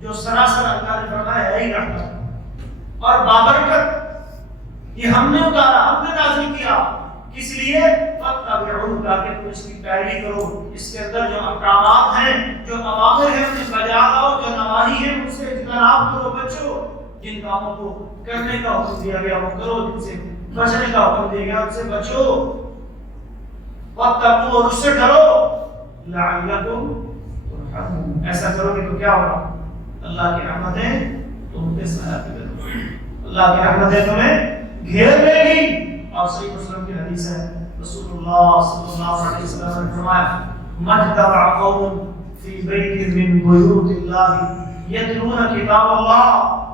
جو سراسر اللہ نے فرمایا ہے ہی رحمت اور بابرکت، یہ ہم نے اتارا، ہم نے نازل کیا، کس لیے؟ فاتبعوہ تاکہ تم اس کی پیروی کرو، اس کے اندر جو احکامات ہیں، جو اوامر ہیں انہیں بجا لاؤ، جو نواہی ہیں ان سے اجتناب کرو، بچو، جن کاموں کو کرنے کا حکم دیا گیا وہ کرو، جن سے بچنے کا حکم دیا گیا ان سے بچو، واتقوا اور اس سے ڈرو، لعلکم ترحمون، ایسا کرو گے تو کیا ہوگا؟ اللہ کی رحمتیں تم پہ سایہ کریں، اللہ کی رحمتیں تمہیں گھیر لے گی۔ اور صحیح مسلم کی حدیث ہے، رسول اللہ صلی اللہ علیہ وسلم نے فرمایا، من تبع قوم فی بیت من بیوت اللہ یتلون کتاب اللہ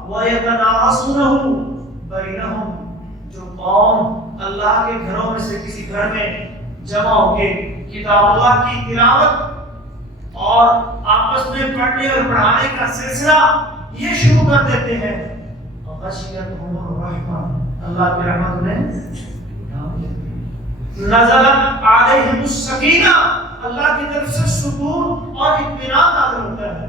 ویتناصونه بینہم، جو قوم اللہ کے گھروں میں سے کسی گھر میں جمع ہو کے کتاب اللہ کی تلاوت اور آپس میں پڑھنے اور پڑھانے کا سلسلہ یہ شروع کر دیتے ہیں، غشیتہم الرحمہ، اللہ کی رحمت میں نزلت علیہم السکینہ، اللہ کی طرف سے سکون اور اطمینان نازل ہوتا ہے،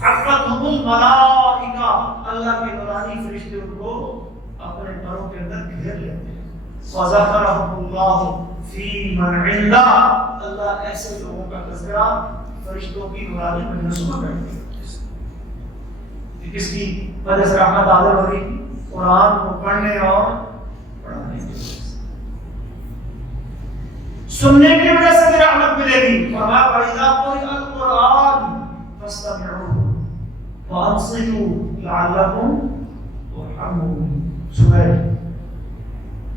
حفتہم الملائکہ، اللہ کے نورانی فرشتے ان کو اپنے پروں کے اندر گھیر لیتے ہیں، وذکرہم اللہ فی من عنده، اللہ ایسے لوگوں کا تذکرہ فرشتوں کی نورانی مجلس میں کرتے ہیں۔ کس کی وجہ سے رحمت نازل ہو رہی؟ قرآن کو پڑھنے اور پڑھانے کی وجہ سے، سننے کی وجہ سے بھی رحمت ملے گی۔ فرمایا وَإِذَا قُرِئَ الْقُرْآنُ فَاسْتَمِعُوا وَأَنصِتُوا لَعَلَّكُمْ تُرْحَمُونَ۔ سورہ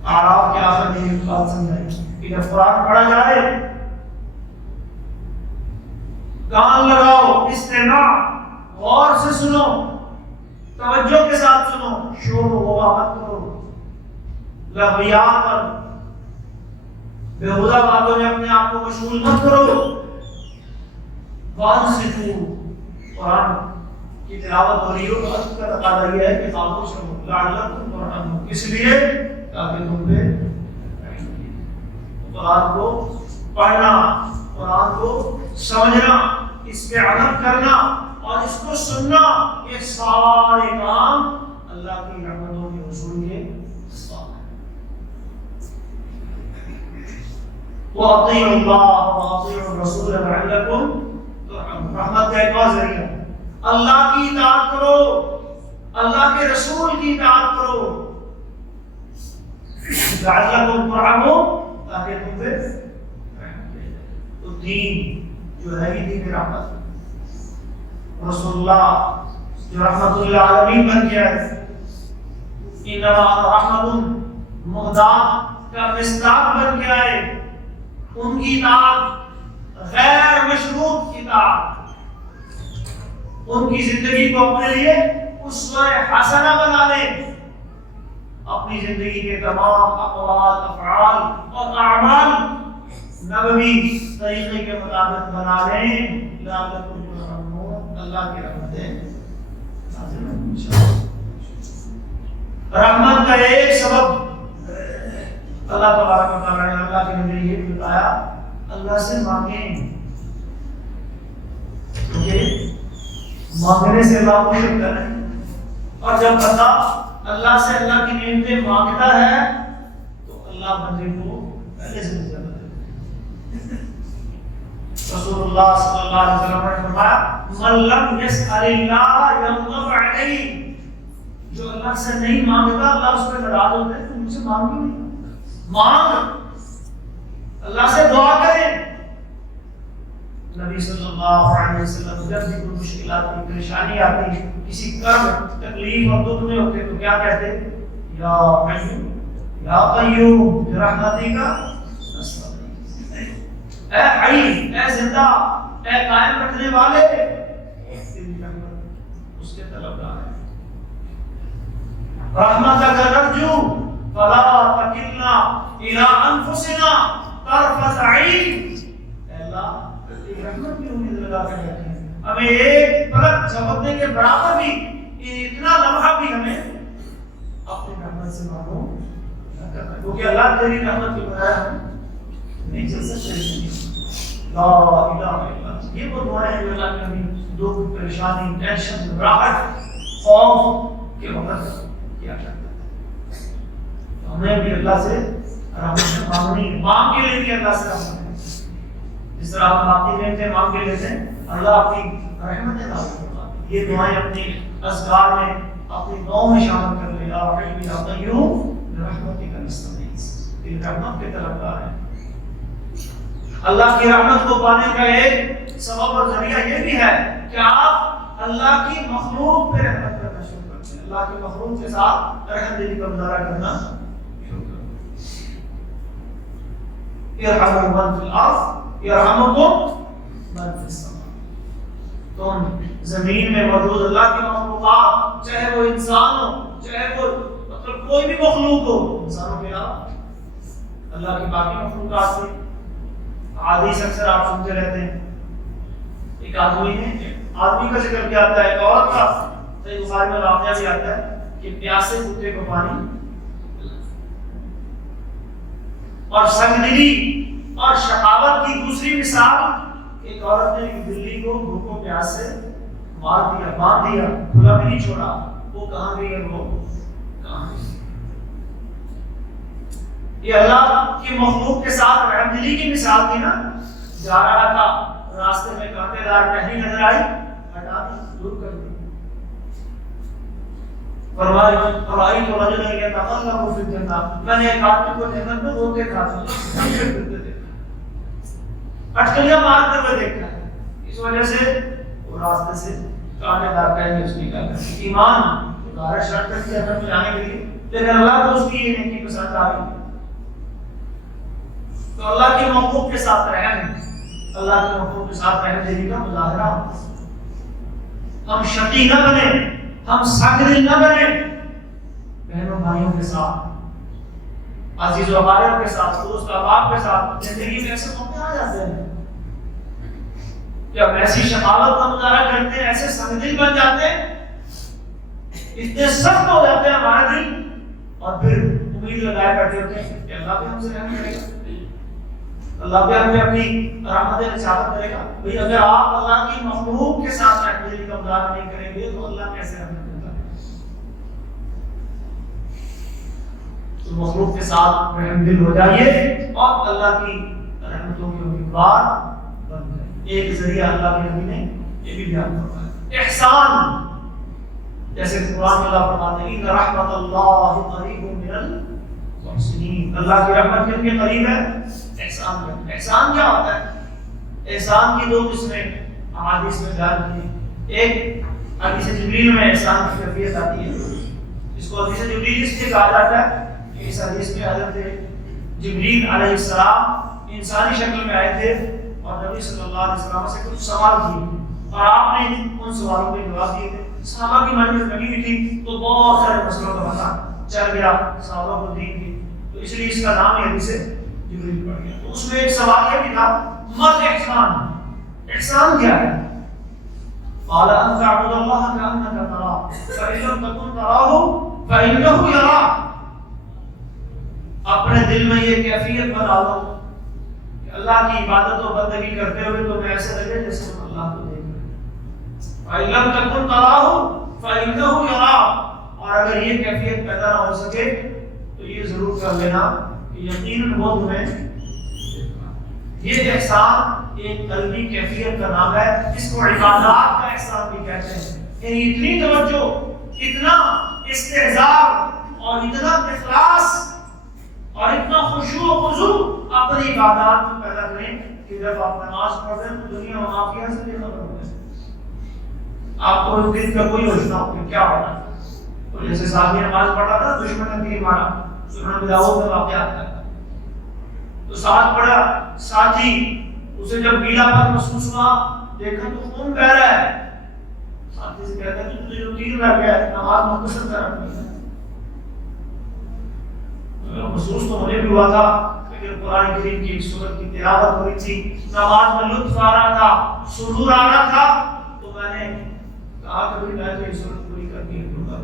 اعراف کے آخر میں یہ بات سمجھائی کہ جب قرآن پڑھا جائے کان لگاؤ، استماع، غور سے سنو، توجہ کے ساتھ سنو، شور و غبا مت کرو، لغویات اور بےہودہ باتوں میں اپنے آپ کو مشغول مت کرو، وانصتوا، قرآن کی تلاوت ہو رہی ہو تو ادب کا تقاضا یہ ہے کہ خاموش رہو، لعلکم ترحمون، اس لیے تاکہ تم پہ قرآن کو پڑھنا، قرآن کو سمجھنا، اس پہ عمل کرنا اور اس کو سننا، یہ سارے کام اللہ کی رحمتوں کے حصول کے اسباب ہیں۔ وَأَطِيعُوا اللَّهَ وَأَطِيعُوا الرَّسُولَ لَعَلَّكُمْ تُرْحَمُونَ، رحمت کا ایک اور ذریعہ، اللہ کی اطاعت کرو، اللہ کے رسول کی اطاعت کرو، لَعَلَّكُمْ تُرْحَمُونَ، تاکہ تم پہ رحمت لے جائے۔ تو دین جو ہے ہی دین رحمت، رسول اللہ جو رحمت للعالمین بن گیا ہے، انما رحمت مہدات کا مصداق بن گیا ہے، ان کی اطاعت غیر مشروط اطاعت، ان کی زندگی کو اپنے لیے اسوہ حسنہ بنا لیں، اپنی زندگی کے تمام اقوال، افعال اور اعمال نبوی طریقے کے مطابق بنا لیں، لعلکم ترحمون، اللہ کی رحمتیں نازل ہوں انشاءاللہ۔ رحمت کا ایک سبب اللہ تبارک و تعالیٰ نے اللہ کے نبی یہ بتایا، اللہ سے مانگیں، کیونکہ مانگنے سے اللہ کو شکر ہے، اور جب بندہ اللہ سے اللہ کی نعمتیں مانگتا ہے تو اللہ بندے کو پہلے سے زیادہ دیتا ہے۔ رسول اللہ صلی اللہ علیہ وسلم نے فرمایا من لم يسأل اللہ یغضب علیہ، جو اللہ سے نہیں مانگتا اللہ اس پہ ناراض ہوتا ہے، تو مجھ سے مانگی نہیں، مانگ اللہ سے دعا کریں۔ نبی صلی اللہ علیہ وسلم جب بھی کوئی مشکلات کی پریشانی آتی، کسی کرب تکلیف اور دکھ میں ہوتے تو کیا کہتے؟ یا حی یا قیوم برحمتک نستغیث، اے حی، اے زندہ، اے قائم رکھنے والے، اس کے طلبگار ہیں۔ رحمتک نرجو فلا تکلنا الی انفسنا طرفۃ عین، اے اللہ رحمت کی امید لگا کر رکھیں، ہمیں ایک پلک جھپکنے کے برابر بھی، اتنا لمحہ بھی ہمیں اپنی رحمت سے محروم نہ کرنا، کیونکہ اللہ تیری رحمت کے بغیر ہم نہیں چل سکتے۔ لا الہ الا اللہ، یہ وہ دعائیں ہیں جو اللہ کے نبی دکھ، پریشانی، ٹینشن، گھبراہٹ، خوف کے وقت کیا کرتا ہے۔ تو ہمیں بھی اللہ سے رحمت مانگنی ہے، مانگ کے لیے بھی اللہ سے رحمت ہے، جس طرح ہم باقی نعمتیں مانگ کے لیتے ہیں، اللہ اپنی رحمت نازل فرماتا ہے۔ یہ دعائیں اپنی اذکار میں، اپنی دعاؤں میں شامل کر لیں۔ یا حی یا قیوم برحمتک نستغیث، یہ رحمت کے طلبگار ہیں۔ اللہ کی رحمت کو پانے کا ایک سبب اور ذریعہ یہ بھی ہے کہ آپ اللہ کی مخلوق پہ رحمت کرنا شروع کرتے ہیں، اللہ کی مخلوق کے ساتھ رحم دلی کا مظاہرہ کرنا شروع کرتے ہیں۔ ارحموا من فی الارض یرحمکم من فی السماء، تم زمین میں موجود اللہ کی مخلوقات، چاہے وہ انسان ہو، چاہے وہ مطلب کوئی بھی مخلوق ہو، انسانوں کے علاوہ اللہ کی باقی مخلوقات سے حدیث اکثر آپ سنتے رہتے ہیں، ایک آدمی کا ذکر کیا آتا ہے، ایک عورت کا صحیح بخاری میں واقعہ بھی آتا ہے کہ پیاسے کتے کو پانی، اور سنگدلی اور شقاوت کی دوسری مثال، ایک عورت نے ایک بلی کو بھوکوں پیاس سے مار دیا، باندھ دیا، کھلا بھی نہیں چھوڑا، وہ کہاں گئی ہے، وہ کہاں گئی۔ یہ اللہ کی مخلوق کے ساتھ رحم دلی کی مثال تھی نا، جا رہا تھا راستے میں کانٹے دار ٹہنی نظر آئی، ہٹا دی، دور کر دی، فرمائیت رجلا یتقلب فی الجنہ، میں نے ایک آدمی کو جنت میں روتے کھاتے اٹکلیاں مارتے ہوئے دیکھا ہے، اس وجہ سے وہ راستے سے کانٹے دار ٹہنی اس نکال کر ایمان گزارش رکھ کر جنت میں جانے کے لیے، لیکن اللہ کو اس کی یہ نیکی پسند آ گئی۔ تو اللہ کی مخلوق کے ساتھ رحم، اللہ کی مخلوق کے ساتھ رحم دلی کا مظاہرہ، ہم شقی نہ بنے، ہم سنگ دل نہ بنے، بہنوں بھائیوں کے ساتھ، عزیز و اقارب کے ساتھ، دوست احباب کے ساتھ زندگی میں ایسے موقع آ جاتے ہیں کہ ہم ایسی شقاوت کا مظاہرہ کرتے ہیں، ایسے سنگ دل بن جاتے ہیں، اتنے سخت ہو جاتے ہیں ہمارے دل، اور پھر امید لگائے بیٹھے ہوتے ہیں کہ اللہ بھی ہم سے رحم کرے گا، اللہ بھی ہمیں اپنی رحمت نثارت کرے گا۔ بھئی اگر آپ اللہ کی مخلوق کے ساتھ رحمت دلی کا مظاہرہ نہیں کریں گے تو اللہ کیسے رحمت کرتا ہے؟ تو مخلوق کے ساتھ رحم دل ہو جائیے اور اللہ کی رحمتوں کے امیدوار بن جائیں۔ ایک ذریعہ اللہ کے نبی نے یہ بھی بیان فرمایا، احسان، جیسے قرآن میں اللہ فرماتے ہیں ان رحمت اللہ قریب من المحسنین، اللہ کی رحمت کن کے قریب ہے؟ احسان کا۔ احسان کیا ہوتا ہے؟ احسان کی دو قسمیں احادیث میں بیان کی، ایک حدیث جبریل میں احسان کی کیفیت آتی ہے، اس کو حدیث جبریل اس لیے کہا جاتا ہے کہ اس حدیث میں حضرت جبریل علیہ السلام انسانی شکل میں آئے تھے اور نبی صلی اللہ علیہ وسلم سے کچھ سوال کیے اور آپ نے ان سوالوں کے جواب دیے تھے۔ صحابہ کی مجلس لگی ہوئی تھی تو بہت سارے مسئلوں کا پتہ چل گیا صحابہ کو دین کی، تو اس لیے اس کا نام یہ حدیث جبریل پڑ گیا۔ تو اس میں ایک سوال یہ بھی تھا، مت احسان، احسان کیا ہے؟ قال ان تعبد الله كأنك تراه فإن لم تكن تراه فإنه يراك، اپنے دل میں یہ کیفیت بنا لو کہ اللہ کی عبادت و بندگی کرتے ہوئے تمہیں ایسے لگے جیسے تم اللہ کو دیکھ رہے ہو۔ فإن لم تكن تراه فإنه يراك، اور اگر یہ کیفیت پیدا نہ ہو سکے تو یہ ضرور کر لینا کہ یقیناً وہ تمہیں یہ احسان ایک قلبی کیفیت کا نام ہے، اس کو عبادات کا احسان بھی کہتے ہیں. یعنی اتنی توجہ، اتنا استحضار اور اتنا اخلاص اور اتنا خشوع و خضوع اپنی عبادات میں پیدا کریں کہ جب آپ نماز پڑھ رہے ہیں تو دنیا و مافیا سے بے خبر ہو جائے. آپ کو دن کا کوئی ہوش نہ ہو کہ کیا ہو رہا ہے. تو جیسے صحابی نماز پڑھ رہا تھا، دشمن نے تیر مارا، سنن داؤد کا واقعہ آتا ہے. تو ساتھ پڑا ساتھی، اسے جب گیلا پن محسوس ہوا، دیکھا تو خون بہ رہا ہے. ساتھی سے کہتا ہے تجھے جو تیر لگ گیا نماز مختصر کر اپنی. محسوس تو مجھے بھی ہوا تھا، لیکن قرآن کریم کی ایک سورت کی تلاوت ہو رہی تھی، نماز میں لطف آ رہا تھا، سرور آ رہا تھا، تو میں نے کہا کہ میں تو یہ سورت پوری کر کے رکوں گا.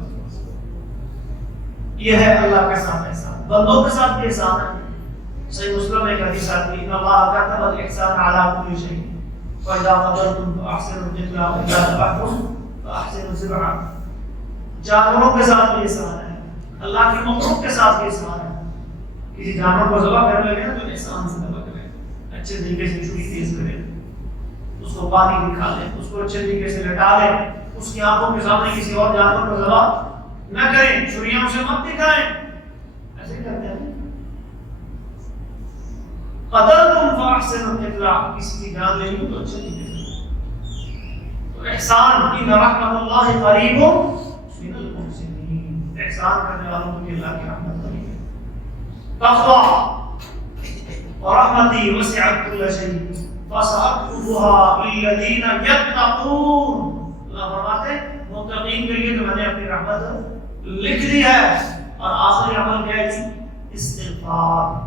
یہ ہے اللہ کے ساتھ احسان. بندوں کے ساتھ بھی احسان ہے. صحیح مسلم میں ایک حدیث آتی ہے، ان اللہ کتب الاحسان علی کل شیء فاذا قتلتم فاحسنوا القتل واذا ذبحتم فاحسنوا الذبح. جانوروں کے ساتھ بھی احسان ہے، اللہ کے مخلوق کے ساتھ بھی احسان ہے. کسی جانور کو ذبح کرنے لگے نا تو احسان سے ذبح کریں، اچھے طریقے سے چھری تیز کریں، اس کو پانی دکھا دیں، اس کو اچھے طریقے سے لٹا دیں، اس کی آنکھوں کے سامنے کسی اور جانور کو ذبح نہ کریں، چھریاں اسے مت دکھائیں. ایسے کرتے ہیں قتلتم فاحسنوا القتل، کسی کی جان لینی تو اچھے طریقے سے. تو احسان، ان رحمت اللہ قریب من المحسنین، احسان کرنے والوں کو اللہ کی رحمت قریب ہے. تقوی ورحمتی وسعت كل شيء فسأكتبها للذین یتقون. اللہ فرماتے ہیں متقین کے لیے تو میں نے اپنی رحمت لکھ دی ہے. اور آخری عمل کیا ہے؟ استغفار.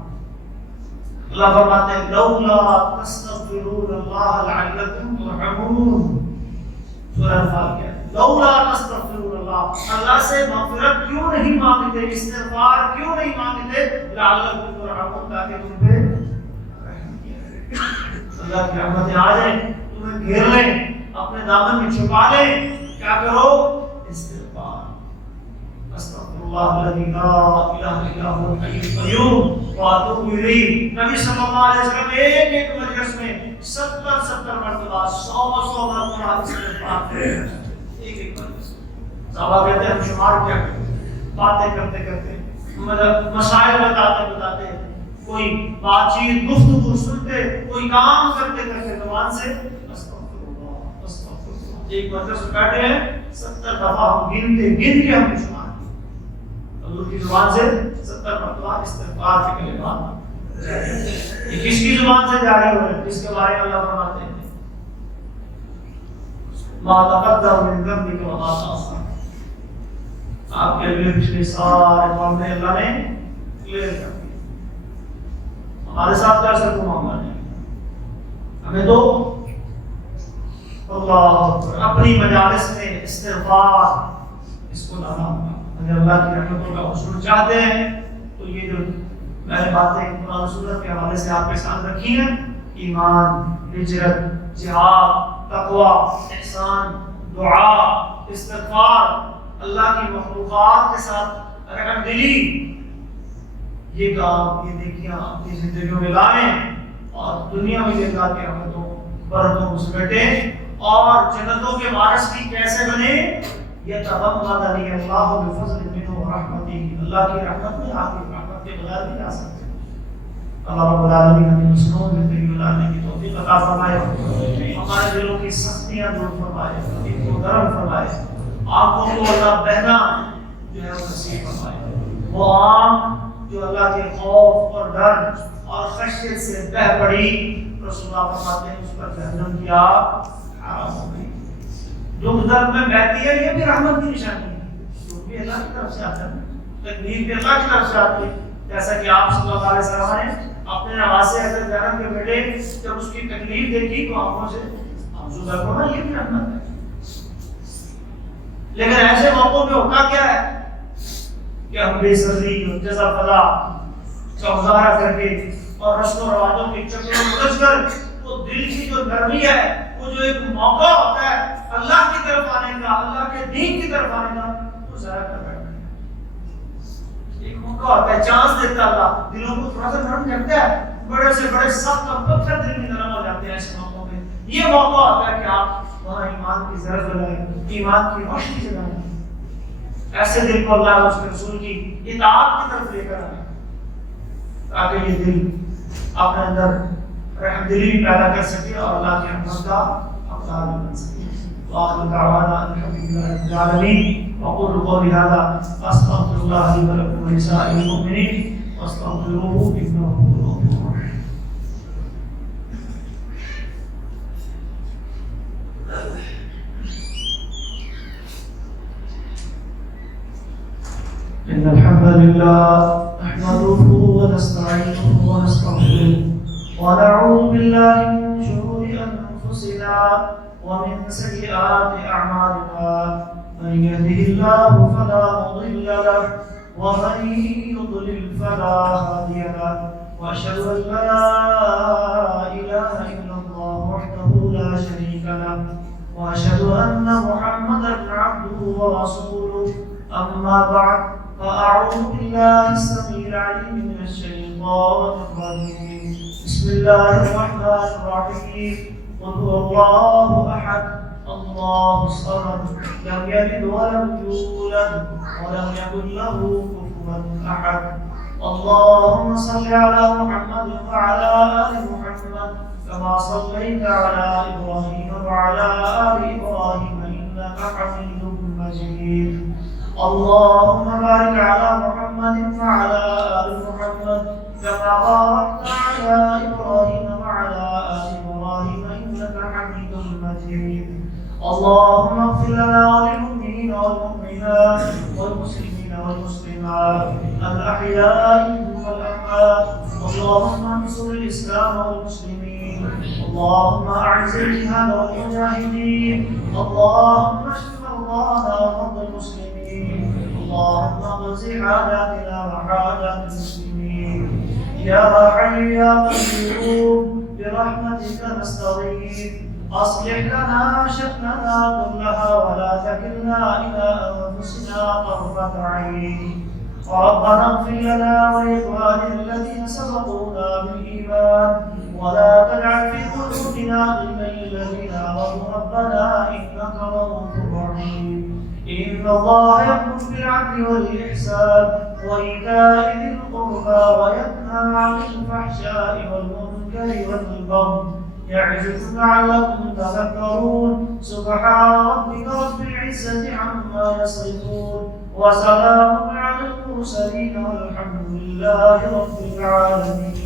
اللہ فرماتے ہیں لولا تستغفرون اللہ لعلکم ترحمون. سورہ انفال کیا ہے؟ لولا تستغفرون اللہ، اللہ سے مغفرت کیوں نہیں مانگتے، استغفار کیوں نہیں مانگتے، لعلکم ترحمون، تاکہ تم پہ رحم کیا جائے، اللہ کی رحمتیں آ جائیں، تمہیں گھیر لیں، اپنے دامن میں چھپا لیں. کیا کرو؟ استغفار. استغفر اللہ الذی لا الہ الا هو الحی القیوم واتوب الیہ. نبی صلی اللہ علیہ وسلم ایک ایک مجلس میں 70 مرتبہ 100 مرتبہ استغفار کرتے ہیں. ایک ایک مجلس. صحابہ کہتے ہیں ہم شمار کیا کرتے، باتیں کرتے کرتے، مسائل بتاتے، کوئی بات چیت گفتگو سنتے، کوئی کام کرتے کرتے زبان سے ایک مجلس بیٹھے ہیں 70 دفعہ ہم گن کے ہم شمار حضور کی زبان سے 70 مرتبہ استغفار کے کلمات. یہ کس کی زبان سے جاری ہو رہے ہیں؟ جس کے بارے میں اللہ فرماتے ہیں ما تقدم من ذنبک وما تأخر. آپ کے لیے پچھلے سارے معاملے اللہ نے کلیئر کر دیے. ہمارے ساتھ کا ایسا کوئی معاملہ نہیں. ہمیں تو اللہ اپنی مجالس میں استغفار اس کو لانا ہوگا. اگر اللہ کی رحمتوں کا حصول چاہتے ہیں تو یہ جو میں نے باتیں قرآن سنت کے حوالے سے آپ کے ساتھ رکھی ہیں، ایمان، ہجرت، جہاد، تقوی، احسان، دعا، استغفار، اللہ کی مخلوقات کے ساتھ رحم دلی، یہ کام، یہ نیکیاں اپنی زندگیوں میں لائیں اور دنیا میں یہ اللہ کی رحمتوں برکتوں کو سمیٹیں اور جنتوں کے وارث بھی کیسے بنے؟ یتغمدنی اللہ بفضل منہ ورحمتہ. اللہ کی رحمت میں آپ کی رحمت کے بغیر بھی جا سکتے ہیں. اللہ رب العالمین ہمیں مسنون زندگی گزارنے کی توفیق عطا فرمائے، ہمارے دلوں کی سختیاں دور فرمائے، ان کو نرم فرمائے، آنکھوں کو اللہ بہنا جو ہے وہ نصیب فرمائے. وہ آنکھ جو اللہ کے خوف اور ڈر اور خشیت سے بہہ پڑی، رسول اللہ فرماتے ہیں اس پر جہنم کی آگ حرام ہو گئی. دکھ درد میں بہتی ہے، یہ بھی رحمت کی نشانی ہے، دکھ بھی اللہ کی طرف سے آتا ہے، تکلیف بھی اللہ کی طرف سے آتی ہے. جیسا کہ آپ صلی اللہ علیہ وسلم نے اپنے نواسے حضرت زینب کے بیٹے جب اس کی تکلیف دیکھی تو آنکھوں سے آنسو بہہ پڑا، یہ بھی رحمت ہے. لیکن ایسے موقعوں پہ ہوتا کیا ہے کہ ہم بے صبری اور جزا فضا کا مظاہرہ کر کے اور رسم و رواجوں کے چکروں میں الجھ کر وہ دل کی جو نرمی ہے، وہ جو ایک موقع ہوتا ہے اللہ کی طرف آنے کا، اللہ کے دین کی طرف آنے کا، وہ ضائع کر بیٹھتے ہیں. ایک موقع ہوتا ہے، چانس دیتا اللہ، دلوں کو تھوڑا سا نرم کرتا ہے، بڑے سے بڑے سخت اور پتھر دل میں نرم ہو جاتے ہیں ایسے موقعوں میں. یہ موقع ہوتا ہے کہ آپ وہاں ایمان کی زرد لگائیں، ایمان کی روشنی جگائیں. ایسے دل کو اللہ اور اس کے رسول کی اطاعت کی طرف لے کر آئیں تاکہ یہ دل اپنے اندر رحم دلی پیدا کر سکے اور اللہ کی رحمت کا حقدار بن سکے. وآخر دعوانا الحمد لله رب العالمين. وأقول قولي هذا أستغفر الله لي ولكم ولسائر المؤمنين واستغفروه إنه هو الغفور الرحيم. إن الحمد لله نحمده ونستعينه ونستغفره ونعوذ بالله من شرور أنفسنا ومن سيئات أعمالنا. من يهده الله فلا مضل له ومن يضلل فلا هادي له. وأشهد أن لا إله إلا الله وحده لا شريك له وأشهد أن محمدا عبده ورسوله. أما بعد فأعوذ بالله السميع العليم من الشيطان الرجيم. بسم الله الرحمن الرحيم. قل هو الله أحد الله الصمد لم يلد ولم يولد ولم يكن له كفوا أحد. اللهم صل على محمد وعلى آل محمد كما صليت على إبراهيم وعلى آل إبراهيم إنك حميد مجيد. اللهم بارك على محمد وعلى آل محمد كما باركت على إبراهيم وعلى آل إبراهيم إنك حميد مجيد. اللهم اغفر لنا وللمؤمنين والمؤمنات والمسلمين والمسلمات الأحياء والأموات. اللهم انصر الإسلام والمسلمين. اللهم أعز الجهاد والمجاهدين. اللهم اشف مرضانا ومرضى المسلمين. اللهم اقض حاجاتنا وحاجات المسلمين. يا حي يا قيوم برحمتك نستغيث. أصلح لنا شأننا كلها ولا تكلنا إلى أنفسنا طرفة عين. ربنا اغفر لنا ولإخواننا الذين سبقونا بالإيمان ولا تجعل في قلوبنا غلا للذين آمنوا ربنا إنك رؤوف رحيم. إن الله يأمر بالعدل والإحسان وإيتاء ذي القربى وينهى عن الفحشاء والمنكر والبغي يعظكم لعلكم تذكرون. سبحان ربك رب العزة عما يصفون وسلام على المرسلين والحمد لله رب العالمين.